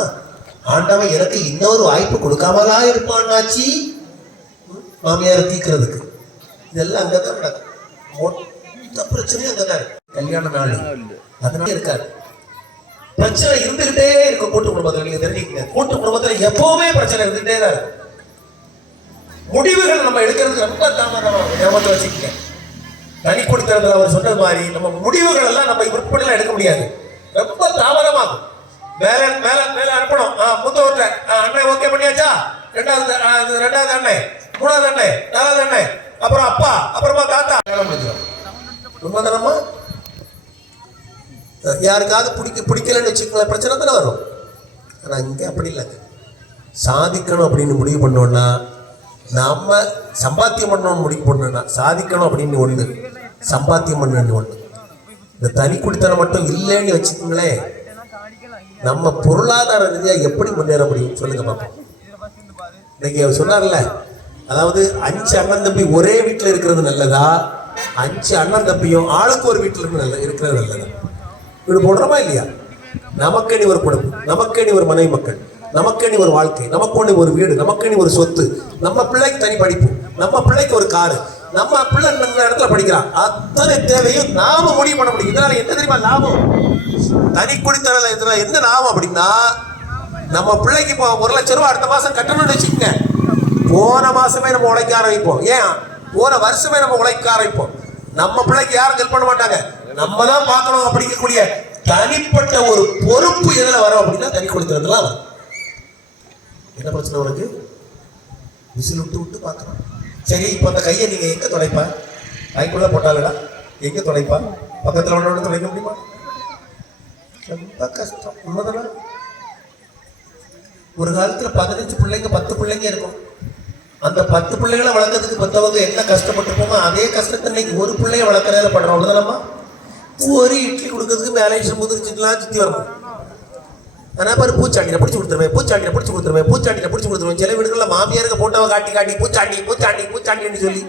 ஆண்டவன் எனக்கு இன்னொரு வாய்ப்பு கொடுக்காமதான் இருப்பான்னாச்சி மாமியாரை தீக்கிறதுக்கு. இதெல்லாம் அங்கதான் நடக்கும். மொத்த பிரச்சனையும் அங்கதான் இருக்கு. கல்யாணம் நாள் அதனால இருக்காது. பிரச்சனை இருந்துகிட்டே இருக்கும் கூட்டு குடும்பத்துல. நீங்க தெரிஞ்சுக்கங்க, கூட்டு குடும்பத்துல எப்பவுமே பிரச்சனை இருந்துகிட்டே தான் இருக்கும். முடிவுகள் நம்ம எடுக்கிறதுக்கு ரொம்ப தாமதமாகும். ஞாபகத்தை வச்சுக்கங்க. தனி கொடுத்ததுல அவர் சொன்னது மாதிரி நம்ம முடிவுகள் எல்லாம் நம்ம விற்பனைலாம் எடுக்க முடியாது, ரொம்ப தாமதமாகும். மேல அனுப்பணும். மூத்தவர்ல அண்ணன் ஓகே பண்ணியாச்சா? ரெண்டாவது அண்ணன், 3வது அண்ணன், 4வது அண்ணன், அப்புறம் அப்பா, அப்புறமா தாத்தா. உண்மைதானம்மா? யாருக்காவது பிடிக்கலன்னு வச்சுக்கோங்களேன், பிரச்சனை தானே வரும். ஆனா இங்க அப்படி இல்லைங்க. சாதிக்கணும் அப்படின்னு முடிவு பண்ணோம்னா, நம்ம சம்பாத்தியம் பண்ணணும்னு முடிவு பண்ணோம்னா, சாதிக்கணும் அப்படின்னு ஒண்ணு, சம்பாத்தியம் பண்ணு ஒண்ணு. இந்த தனி குடித்தனம் மட்டும் இல்லைன்னு வச்சுக்கோங்களேன், நம்ம பொருளாதார ரீதியா எப்படி முன்னேற முடியும் சொல்லுங்க பாப்போம். இன்னைக்கு அவர் சொன்னார்ல, அதாவது 5 அண்ணன் தம்பி ஒரே வீட்டுல இருக்கிறது நல்லதா, 5 அண்ணன் தம்பியும் ஆளுக்கு ஒரு வீட்டுல இருக்கிறது நல்லதா? வீடு போடுறோமா இல்லையா? நமக்கேணி ஒரு குடும்பம், நமக்கேணி ஒரு மனைவி மக்கள், நமக்கேணி ஒரு வாழ்க்கை, நமக்கு ஒரு வீடு, நமக்கேணி ஒரு சொத்து, நம்ம பிள்ளைக்கு தனி படிப்பு, நம்ம பிள்ளைக்கு ஒரு காரு, நம்ம பிள்ளை இந்த இடத்துல படிக்கிறான், அத்தனை தேவையும் நாம முடிவு பண்ண முடியும். இதனால என்ன தெரியுமா லாபம்? தனி குடித்தனல இதுல என்ன லாபம் அப்படின்னா, நம்ம பிள்ளைக்கு இப்போ 1 லட்சம் ரூபாய் அடுத்த மாசம் கட்டணும்னு வச்சுக்கோங்க. போன மாசமே நம்ம உழைக்க ஆரம்பிப்போம். ஏன் போன வருஷமே நம்ம உழைக்க ஆரம்பிப்போம். நம்ம பிள்ளைக்கு யாரும் ஹெல்ப் பண்ண மாட்டாங்க, நம்ம தான் பார்க்கணும். அப்படிங்கக்கூடிய தனிப்பட்ட ஒரு பொறுப்பு எதுல வரும் அப்படின்னா தனி குடித்தனத்துல வரும். என்ன பிரச்சனை உனக்கு? விசில் விட்டு விட்டு பார்க்கணும். சரி, இப்போ அந்த கையை நீங்க எங்க துடைப்பா? கைக்குள்ள போட்டாலடா எங்க துடைப்பா? பக்கத்துல ஒண்ணு துடைக்க முடியுமா? ரொம்ப கஷ்டம். உண்மைதானே? ஒரு காலத்துல 15 பிள்ளைங்க 10 பிள்ளைங்க இருக்கும். அந்த 10 பிள்ளைகளை வளர்க்கறதுக்கு மற்றவங்க என்ன கஷ்டப்பட்டுருப்போமோ அதே கஷ்டத்தை இன்னைக்கு ஒரு பிள்ளைய வளர்க்கறதுல பண்றோம். அவ்வளவுதானம்மா? ஒரு இட்லி கொடுக்கறதுக்கு மேலே முதிர்ச்சிக்கலாம் சுத்தி வரணும். ஆனால் பாரு, பூச்சாண்டியில் பிடிச்சி கொடுத்துருவேன், பூச்சாண்டியில் பிடிச்சி கொடுத்துருவேன், பூச்சாண்டியில் பிடிச்சி கொடுத்துருவேன். சில வீடுகளில் மாமியாருக்கு போட்டவ காட்டி காட்டி பூச்சாண்டி பூச்சாண்டி பூச்சாண்டின்னு சொல்லி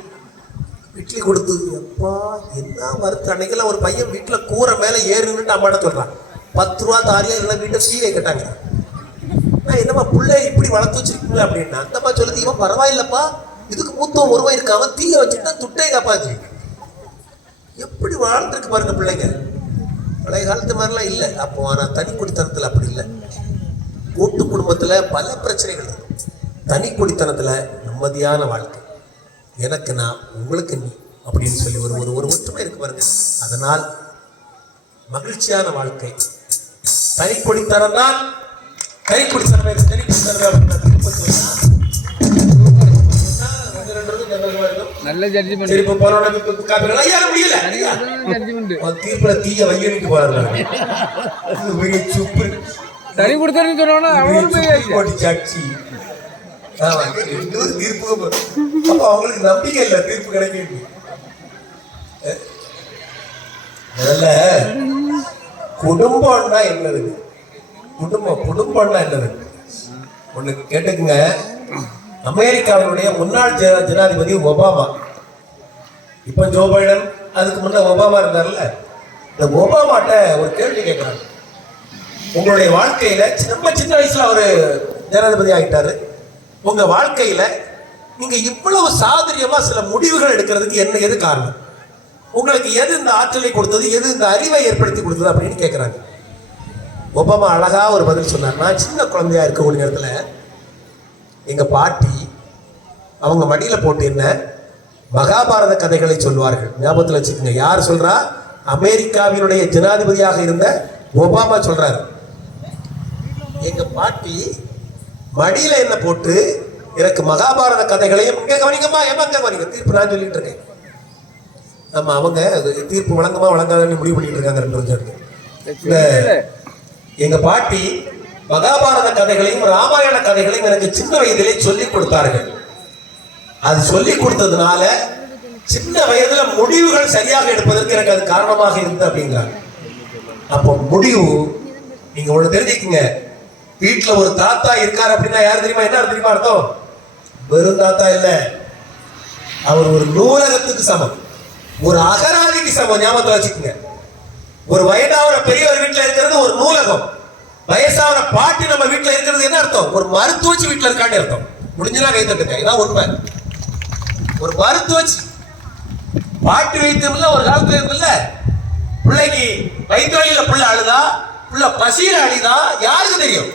இட்லி கொடுத்து, எப்பா என்ன வருத்து. அன்னைக்கெல்லாம் ஒரு பையன் வீட்டில் கூரை மேலே ஏறுன்னுட்டு அம்மாட்ட சொல்கிறான், 10 ரூபா தாரியா இல்லை வீட்டை சீவை கேட்டாங்க. நான் என்னம்மா பிள்ளை இப்படி வளர்த்து வச்சிருக்கீங்களா அப்படின்னா, அந்தம்மா சொல்லுது, இவன் பரவாயில்லப்பா, இதுக்கு மூத்தம் ஒருவன் இருக்காம தீய வச்சுட்டா துட்டை காப்பாச்சு. எப்படி வாழ்ந்துருக்கு பாருங்க பிள்ளைங்க. பழைய காலத்து மாதிரிலாம் இல்லை அப்போ. ஆனால் தனி குடித்தனத்தில் அப்படி இல்லை. கூட்டு குடும்பத்தில் பல பிரச்சனைகள் இருக்கும். தனி குடித்தனத்தில் நிம்மதியான வாழ்க்கை, எனக்கு நான் உங்களுக்கு நீ அப்படின்னு சொல்லி ஒரு ஒரு ஒரு ஒற்றுமை இருக்கு பாருங்க. அதனால் மகிழ்ச்சியான வாழ்க்கை. தனி குடித்தனம் தான். தனி குடித்தனம் தனி குடித்தனம் நல்ல ஜட்ஜ்மென்ட். சரி, இப்போ போறோட காப்பிகள் ஐயா முடியல. தீர்ப்புல தீய வையனிட்டு போறாங்க. பெரிய சுப்பு தனி கொடுத்தேன்னு சொன்னா அவங்களுக்கு சாட்சி. தீர்ப்பு அப்ப அவங்களுக்கு நம்பிக்கை இல்லை தீர்ப்பு கிடைக்கும். முதல்ல குடும்பம்னா என்னது? குடும்பம்னா என்னது ஒண்ணு கேட்டுக்குங்க. அமெரிக்காவினுடைய முன்னாள் ஜனாதிபதி ஒபாமா, இப்ப ஜோ பைடன், அதுக்கு முன்ன ஒபாமா இருந்தார்ல, இந்த ஒபாமாட்ட ஒரு கேள்வி கேட்கிறாங்க. உங்களுடைய வாழ்க்கையில ரொம்ப சின்ன வயசுல அவரு ஜனாதிபதி ஆகிட்டாரு. உங்க வாழ்க்கையில நீங்க இவ்வளவு சாதுரியமா சில முடிவுகள் எடுக்கிறதுக்கு என்ன எது காரணம்? உங்களுக்கு எது இந்த ஆற்றலை கொடுத்தது, எது இந்த அறிவை ஏற்படுத்தி கொடுத்தது அப்படின்னு கேட்கிறாங்க. ஒபாமா அழகா ஒரு பதில் சொன்னார். நான் சின்ன குழந்தையா இருக்கக்கூடிய நேரத்துல எங்க பாட்டி அவங்க மடியில போட்டு என்ன மகாபாரத கதைகளை சொல்வார்கள். ஞாபகத்தில் வச்சுக்கோங்க. யார் சொல்றா? அமெரிக்காவினுடைய ஜனாதிபதியாக இருந்த ஒபாமா சொல்றாரு. எங்க பாட்டி மடியில என்ன போட்டு எனக்கு மகாபாரத கதைகளையும் இங்க கவனிங்கம்மா, ஏமாங்க கவனிங்க, தீர்ப்பு நான் சொல்லிட்டு இருக்கேன். ஆமா, அவங்க தீர்ப்பு வழங்கமா வழங்காதன்னு முடிவு பண்ணிட்டு இருக்காங்க. எங்க பாட்டி மகாபாரத கதைகளையும் ராமாயண கதைகளையும் எனக்கு சின்ன வயதிலே சொல்லிக் கொடுத்தார்கள். அது சொல்லிக் கொடுத்ததுனால சின்ன வயதுல முடிவுகள் சரியாக எடுப்பதற்கு எனக்கு அது காரணமாக இருந்தது அப்படிங்கிறாங்க. அப்போ முடிவு நீங்க ஒண்ணு தெரிஞ்சுக்கங்க. வீட்டுல ஒரு தாத்தா இருக்காரு அப்படின்னா யாரு தெரியுமா? என்ன தெரியுமா அர்த்தம்? வெறும் தாத்தா இல்ல, அவர் ஒரு நூலகத்துக்கு சமம், ஒரு அகராதிக்கு சமம். ஞாபகத்தில் வச்சுக்கோங்க. ஒரு வயதான பெரியவர் வீட்டுல இருக்கிறது ஒரு நூலகம். வயசான பாட்டி நம்ம வீட்டுல இருக்கிறது என்ன அர்த்தம்? ஒரு மருத்துவச்சி வீட்டுல இருக்கான்னு அர்த்தம். முடிஞ்சா கை தட்டுங்க, இதான் உண்மை. ஒரு மருத்துவச்சி பாட்டி வைத்தியம்ல ஒரு காலத்துல இருந்தல, பிள்ளைக்கு வயிற்று வலியில பிள்ளை அழுதா, பிள்ளை பசியில அழுதா, யாருக்கு தெரியும்?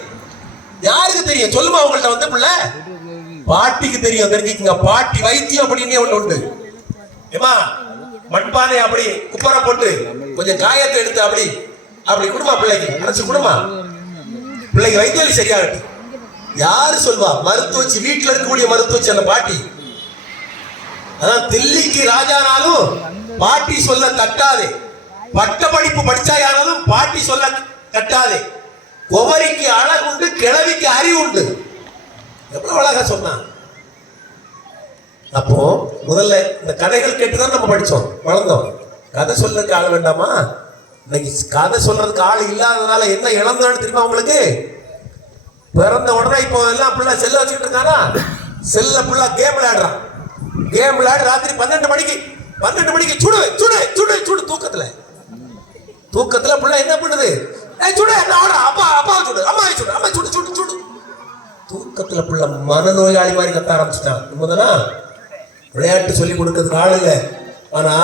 யாருக்கு தெரியும்? சொல்லுமா உங்கள்ட்ட வந்து பிள்ளை? பாட்டிக்கு தெரியும். தெரிஞ்சுக்கங்க. பாட்டி வைத்தியம் அப்படின்னு ஒண்ணு உண்டு. ஏமா மண்பானை அப்படி குப்பரை போட்டு கொஞ்சம் காயத்தை எடுத்து அப்படி அப்படி குடுமா பிள்ளைக்கு அரைச்சு குடுமா, பிள்ளைக்கு வைத்திய வலி சரியாகட்டும். யாரு சொல்வா? மருத்துவச்சி. வீட்டுல இருக்கக்கூடிய மருத்துவச்சி அந்த பாட்டி. அதான் தில்லிக்கு ராஜானாலும் பாட்டி சொல்ல தட்டாதே, பட்ட படிப்பு படிச்சா யாராலும் பாட்டி சொல்ல தட்டாதே. குமரிக்கு அழகுண்டு, கிழவிக்கு அறிவு உண்டு. எவ்வளவு அழகா சொன்னான். அப்போ முதல்ல இந்த கதைகள் கேட்டுதான் நம்ம படிச்சோம், வளர்ந்தோம். கதை சொல்றதுக்கு ஆள் வேண்டாமா? இன்னைக்கு கதை சொல்றதுக்கு ஆள் இல்லாததுனால என்ன இழந்தோன்னு தெரியுமா உங்களுக்கு? பிறந்த உடனே இப்போ எல்லாம் பிள்ளை செல்ல வச்சுக்கிட்டு இருக்கானா? செல்ல பிள்ளை கேம் விளையாடுறான். கேம் விளையாடு ராத்திரி 12 மணிக்கு சுடு சுடு சுடு சுடு. தூக்கத்துல பிள்ளை என்ன பண்ணுது? சுடு, அப்பா அப்பா சுடு, அம்மா சுடு, அம்மா சுடு சுடு சுடு. தூக்கத்துல பிள்ளை மனநோயாளி மாதிரி கத்த ஆரம்பிச்சுட்டான். உண்மைதானா? விளையாட்டு சொல்லி கொடுக்கறதுக்கு ஆள் இல்லை. ஆனா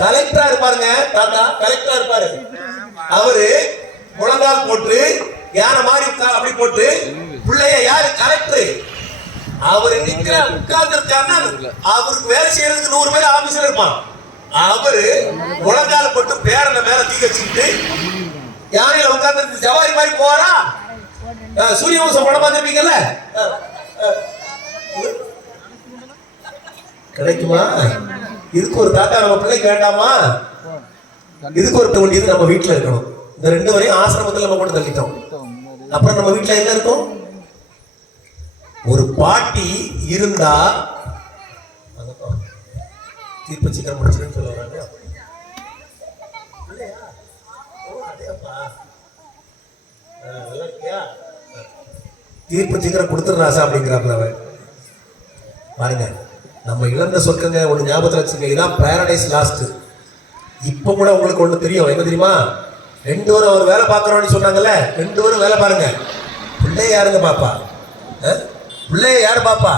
கலெக்டரா இருப்பாருங்க, தாத்தா கலெக்டரா இருப்பாரு. அவரு முழங்கால் போட்டு யானை மாதிரி அப்படி போட்டு பிள்ளைய யாரு கலெக்டர் அவரு நிக்கிற உட்கார்ந்து இருக்காருன்னா அவருக்கு வேலை செய்யறதுக்கு 100 பேர் ஆபீஸ்ல இருப்பான். அவரு முழங்கால போட்டு பேரனை மேல தீ வச்சுக்கிட்டு யானையில உட்கார்ந்து ஜவாரி மாதிரி போறா. சூரியவம்சம் படம் பார்த்திருப்பீங்கல்ல, கிடைக்குமா? இதுக்கு ஒரு தாத்தா நம்ம பிள்ளைக்கு வேண்டாமா? இதுக்கு ஒருத்த வேண்டியது நம்ம வீட்டுல இருக்கணும். இந்த 2 வரையும் ஆசிரமத்தில் நம்ம கொண்டு தள்ளிட்டோம். அப்புறம் நம்ம வீட்டுல என்ன இருக்கும்? ஒரு பாட்டி இருந்தா தீர்ப்பு சீக்கிரம் முடிச்சுன்னு சொல்லுவாங்க. தீர்ப்பு சீக்கிரம் கொடுத்துடுறாசா அப்படிங்கிறாப்ல அவன். பாருங்க, நம்ம இழந்த சொற்கங்க ஒண்ணு ஞாபகத்தில் வச்சுங்க. இதான் பாரடைஸ் லாஸ்ட். இப்ப கூட உங்களுக்கு ஒண்ணு தெரியும், என்ன தெரியுமா? 2 பேரும் அவர் வேலை பார்க்கறோம்னு சொன்னாங்கல்ல, 2 பேரும் வேலை பாருங்க. பிள்ளைய யாருங்க பாப்பா? பிள்ளைய யாரு பாப்பா?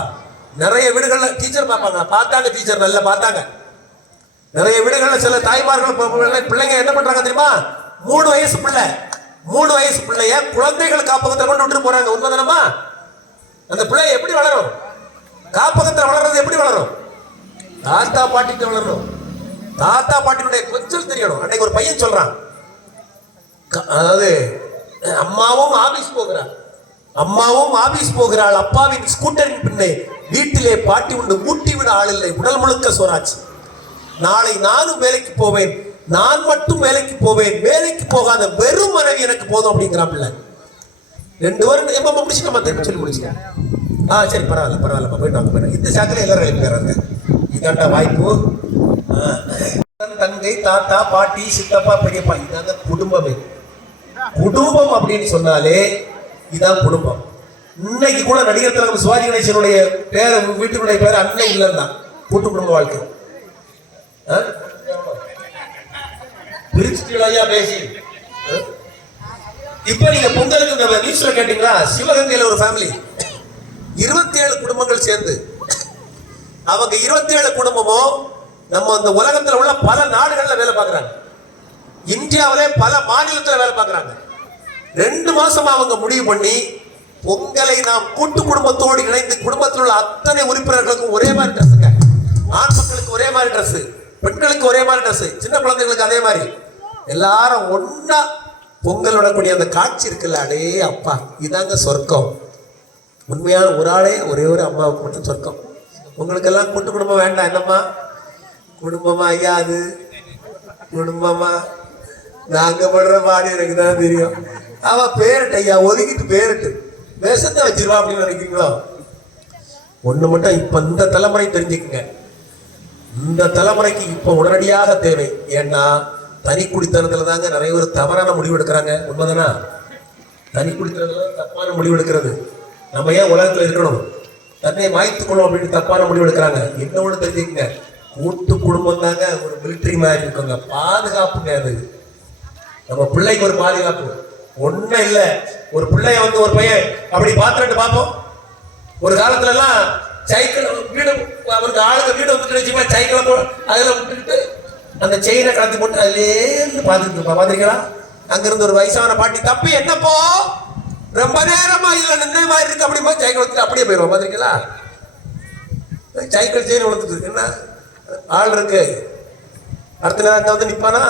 நிறைய வீடுகள்ல டீச்சர் பார்ப்பாங்க, பார்த்தாங்க டீச்சர் நல்லா பார்த்தாங்க. நிறைய வீடுகள்ல சில தாய்மார்கள் பிள்ளைங்க என்ன பண்றாங்க தெரியுமா? 3 வயசு பிள்ளை, 3 வயசு பிள்ளைய குழந்தைகள் காப்பகத்தை கொண்டு விட்டு போறாங்க. உண்மைதானமா? அந்த பிள்ளை எப்படி வளரும்? காப்பகத்தில் வளர்றது எப்படி வளரும்? தாத்தா பாட்டிட்டு வளரணும். தாத்தா பாட்டினுடைய கொஞ்சம் தெரியணும். அன்னைக்கு ஒரு பையன் சொல்றான், அதாவது அம்மாவும் ஆபீஸ் போகிறாள், அப்பாவின் ஸ்கூட்டரின் பின்னே வீட்டிலே பாட்டி உண்டு ஊட்டி விட ஆள் இல்லை, உடல் முழுக்க சோறாச்சு. நாளை நானும் வேலைக்கு போவேன், நான் மட்டும் வேலைக்கு போவேன், வேலைக்கு போகாத வெறும் மனைவி எனக்கு போதும் அப்படிங்கிறான் பிள்ளை. 2 பேரும் எப்ப முடிச்சு நம்ம திருப்பி சொல்லி முடிச்சுட்டேன். சரி பரவாயில்ல போயிட்டு இந்த சாக்கில எல்லாரும் எழுப்பிடுறாங்க. இதாண்டா வாய்ப்பு. தங்கை, தாத்தா, பாட்டி, சித்தப்பா, பெரியப்பா, இதாங்க குடும்பமே. குடும்பம் அப்படின்னு சொன்னாலே இதான் குடும்பம். இன்னைக்கு கூட நடிகர் திலகம் சிவாஜி கணேசனுடைய பேர வீட்டுடைய பேர் அன்னை இல்லைன்னா கூட்டு குடும்ப வாழ்க்கை. பிரிச்சுட்டு பேசி இப்ப நீங்க பொங்கலுக்கு நியூஸ்ல கேட்டீங்களா? சிவகங்கையில ஒரு ஃபேமிலி 27 குடும்பங்கள் சேர்ந்து, அவங்க 27 குடும்பமும் நம்ம அந்த உலகத்துல உள்ள பல நாடுகள்ல வேலை பார்க்கறாங்க. இந்தியாவிலே பல மாநிலத்தில் வேலை பார்க்கறாங்க. 2 மாசமா அவங்க முடிவு பண்ணி பொங்கலை நாம் கூட்டு குடும்பத்தோடு இணைந்து குடும்பத்தில் உள்ள அத்தனை உறுப்பினர்களுக்கும் ஒரே மாதிரி ட்ரெஸ்ஸுங்க. ஆண் மக்களுக்கு ஒரே மாதிரி ட்ரெஸ், பெண்களுக்கு ஒரே மாதிரி ட்ரெஸ், சின்ன குழந்தைகளுக்கு அதே மாதிரி எல்லாரும் ஒன்னா பொங்கல் விடக்கூடிய அந்த காட்சி இருக்குல்ல, அடே அப்பா, இதாங்க சொர்க்கம். உண்மையான ஒரு ஆளே ஒரே ஒரு அம்மாவுக்கு மட்டும் சொர்க்கம். உங்களுக்கெல்லாம் கூட்டு குடும்பம் வேண்டாம். என்னம்மா குடும்பமா ஐயா? அது குடும்பமா? நாங்க படுற பாடு எனக்கு தான் தெரியும். அவ பேரட்டு ஐயா, ஒதுக்கிட்டு பேரட்டு விஷத்தை வச்சிருவா அப்படின்னு நினைக்கிறீங்களோ? ஒண்ணு மட்டும் இப்ப இந்த தலைமுறை தெரிஞ்சுக்குங்க. இந்த தலைமுறைக்கு இப்ப உடனடியாக தேவை. ஏன்னா தனி குடித்தனத்துல தாங்க நிறைய பேர் தவறான முடிவு எடுக்கிறாங்க. உண்மைதானா? தனி குடித்தனத்துல தப்பான முடிவு எடுக்கிறது. நம்ம ஏன் உலகத்துல இருக்கணும், தன்னை மாய்த்துக்கணும் அப்படின்னு தப்பான முடிவு எடுக்கிறாங்க. என்ன ஒண்ணு தெரிஞ்சுக்குங்க, கூட்டு குடும்பம் தாங்க ஒரு மிலிட்டரி மாதிரி இருக்குங்க, பாதுகாப்புங்க. அது நம்ம பிள்ளைக்கு ஒரு பாதுகாப்பு. ஒண்ணும் இல்லை, ஒரு பிள்ளைய ஒரு பையன் அப்படி பாத்துட்டு பார்ப்போம். ஒரு காலத்துல எல்லாம் சைக்கிள் வீடு, அவருக்கு ஆளுங்க வீடு வந்துட்டு சைக்கிளை அதுல விட்டுக்கிட்டு அந்த செயினை கலத்தி போட்டு அதுலேருந்து பார்த்துட்டு பார்த்துருக்கீங்களா? அங்கிருந்து ஒரு வயசான பாட்டி, தப்பி என்னப்போ ரொம்ப நேரமா இல்லை நின்ன மாதிரி இருக்கு அப்படிமா சைக்கிள் வந்துட்டு அப்படியே போயிடுவோம். பார்த்துருக்கீங்களா? சைக்கிள் செயின் வளர்த்துட்டு என்ன ஆள் இருக்கு, அடுத்த நேரம் அங்க வந்து நிப்பானா?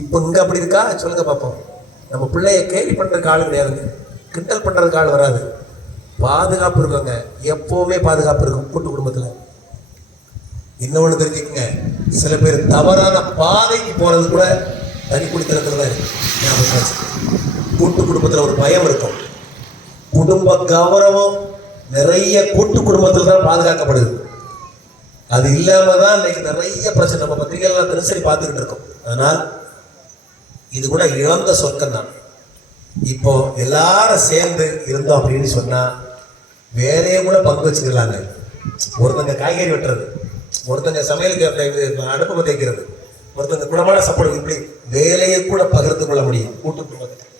இப்ப இங்க அப்படி இருக்கா? சொல்லுங்க பார்ப்போம். நம்ம பிள்ளைய கேலி பண்றதுக்கு ஆள் கிடையாதுங்க, கிண்டல் பண்றதுக்கு ஆள் வராது. பாதுகாப்பு இருக்குங்க, எப்பவுமே பாதுகாப்பு இருக்கும் கூட்டு குடும்பத்துல. இன்னொன்னு தெரிஞ்சுக்கங்க, சில பேர் தவறான பாதைக்கு போறது கூட தனி குடித்தனத்துல தான் இருக்கு. கூட்டு குடும்பத்துல ஒரு பயம் இருக்கும். குடும்ப கௌரவம் நிறைய கூட்டு குடும்பத்துல தான் பாதுகாக்கப்படுது. அது இல்லாம தான் இன்னைக்கு நிறைய பிரச்சனை நம்ம பத்திரிகைகள் தினசரி பார்த்துக்கிட்டு இருக்கோம். அதனால் இது கூட இழந்த சொர்க்கம் தான். இப்போ எல்லாரும் சேர்ந்து இருந்தோம் அப்படின்னு சொன்னா வேலையை கூட பங்கு வச்சுக்கலாங்க. ஒருத்தங்க காய்கறி வெட்டுறது, ஒருத்தங்க சமையலுக்கு அடுப்பு பற்ற வைக்கிறது, ஒருத்தங்க குணமான சாப்பாடு, இப்படி வேலையை கூட பகிர்ந்து கொள்ள முடியும். கூட்டு குடும்பத்தில்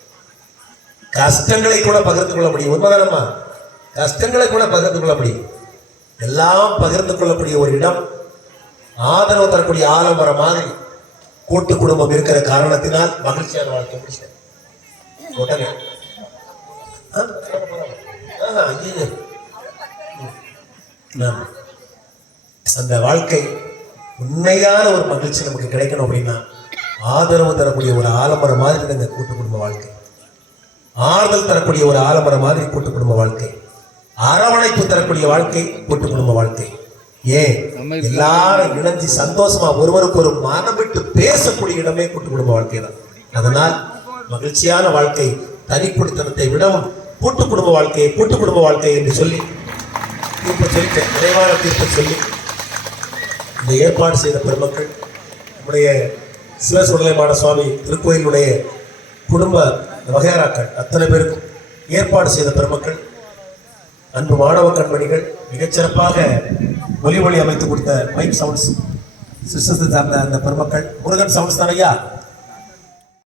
கஷ்டங்களை கூட பகிர்ந்து கொள்ள முடியும். உண்மைதானம்மா? கஷ்டங்களை கூட பகிர்ந்து கொள்ள முடியும். எல்லாம் பகிர்ந்து கொள்ளக்கூடிய ஒரு இடம், ஆதரவு தரக்கூடிய ஆலமரம் மாதிரி கூட்டு குடும்பம் இருக்கிற காரணத்தினால் மகிழ்ச்சியான வாழ்க்கை முடிச்சேன். உடனே அந்த வாழ்க்கை உண்மையான ஒரு மகிழ்ச்சி நமக்கு கிடைக்கணும் அப்படின்னா ஆதரவு தரக்கூடிய ஒரு ஆலமரம் மாதிரி இந்த கூட்டு குடும்ப வாழ்க்கை, ஆறுதல் தரக்கூடிய ஒரு ஆலமரம் மாதிரி கூட்டு குடும்ப வாழ்க்கை, அரவணைப்பு தரக்கூடிய வாழ்க்கை கூட்டு குடும்ப வாழ்க்கை. ஏன் எல்லாரும் இணைஞ்சு சந்தோஷமா ஒருவருக்கு ஒரு மனம் விட்டு பேசக்கூடிய இடமே கூட்டு குடும்ப வாழ்க்கை தான். அதனால் மகிழ்ச்சியான வாழ்க்கை தனிக்குடித்தனத்தை விடவும் கூட்டு குடும்ப வாழ்க்கையை கூட்டு குடும்ப வாழ்க்கை என்று சொல்லி தீர்ப்பு சொல்லிட்டேன். நிறைவான தீர்ப்பை சொல்லி இந்த ஏற்பாடு செய்த பெருமக்கள், நம்முடைய சிவசுடலைமான சுவாமி திருக்கோயிலுடைய குடும்ப வகையறாக்கள் அத்தனை பேருக்கும் ஏற்பாடு செய்த பெருமக்கள், அன்பு மாணவ கண்மணிகள், மிகச்சிறப்பாக ஒலி அமைத்து கொடுத்த மைக் சவுண்ட்ஸ் சிஸ்டத்தை சார்ந்த அந்த பெருமக்கள், முருகன் சவுண்ட்ஸ் தானையா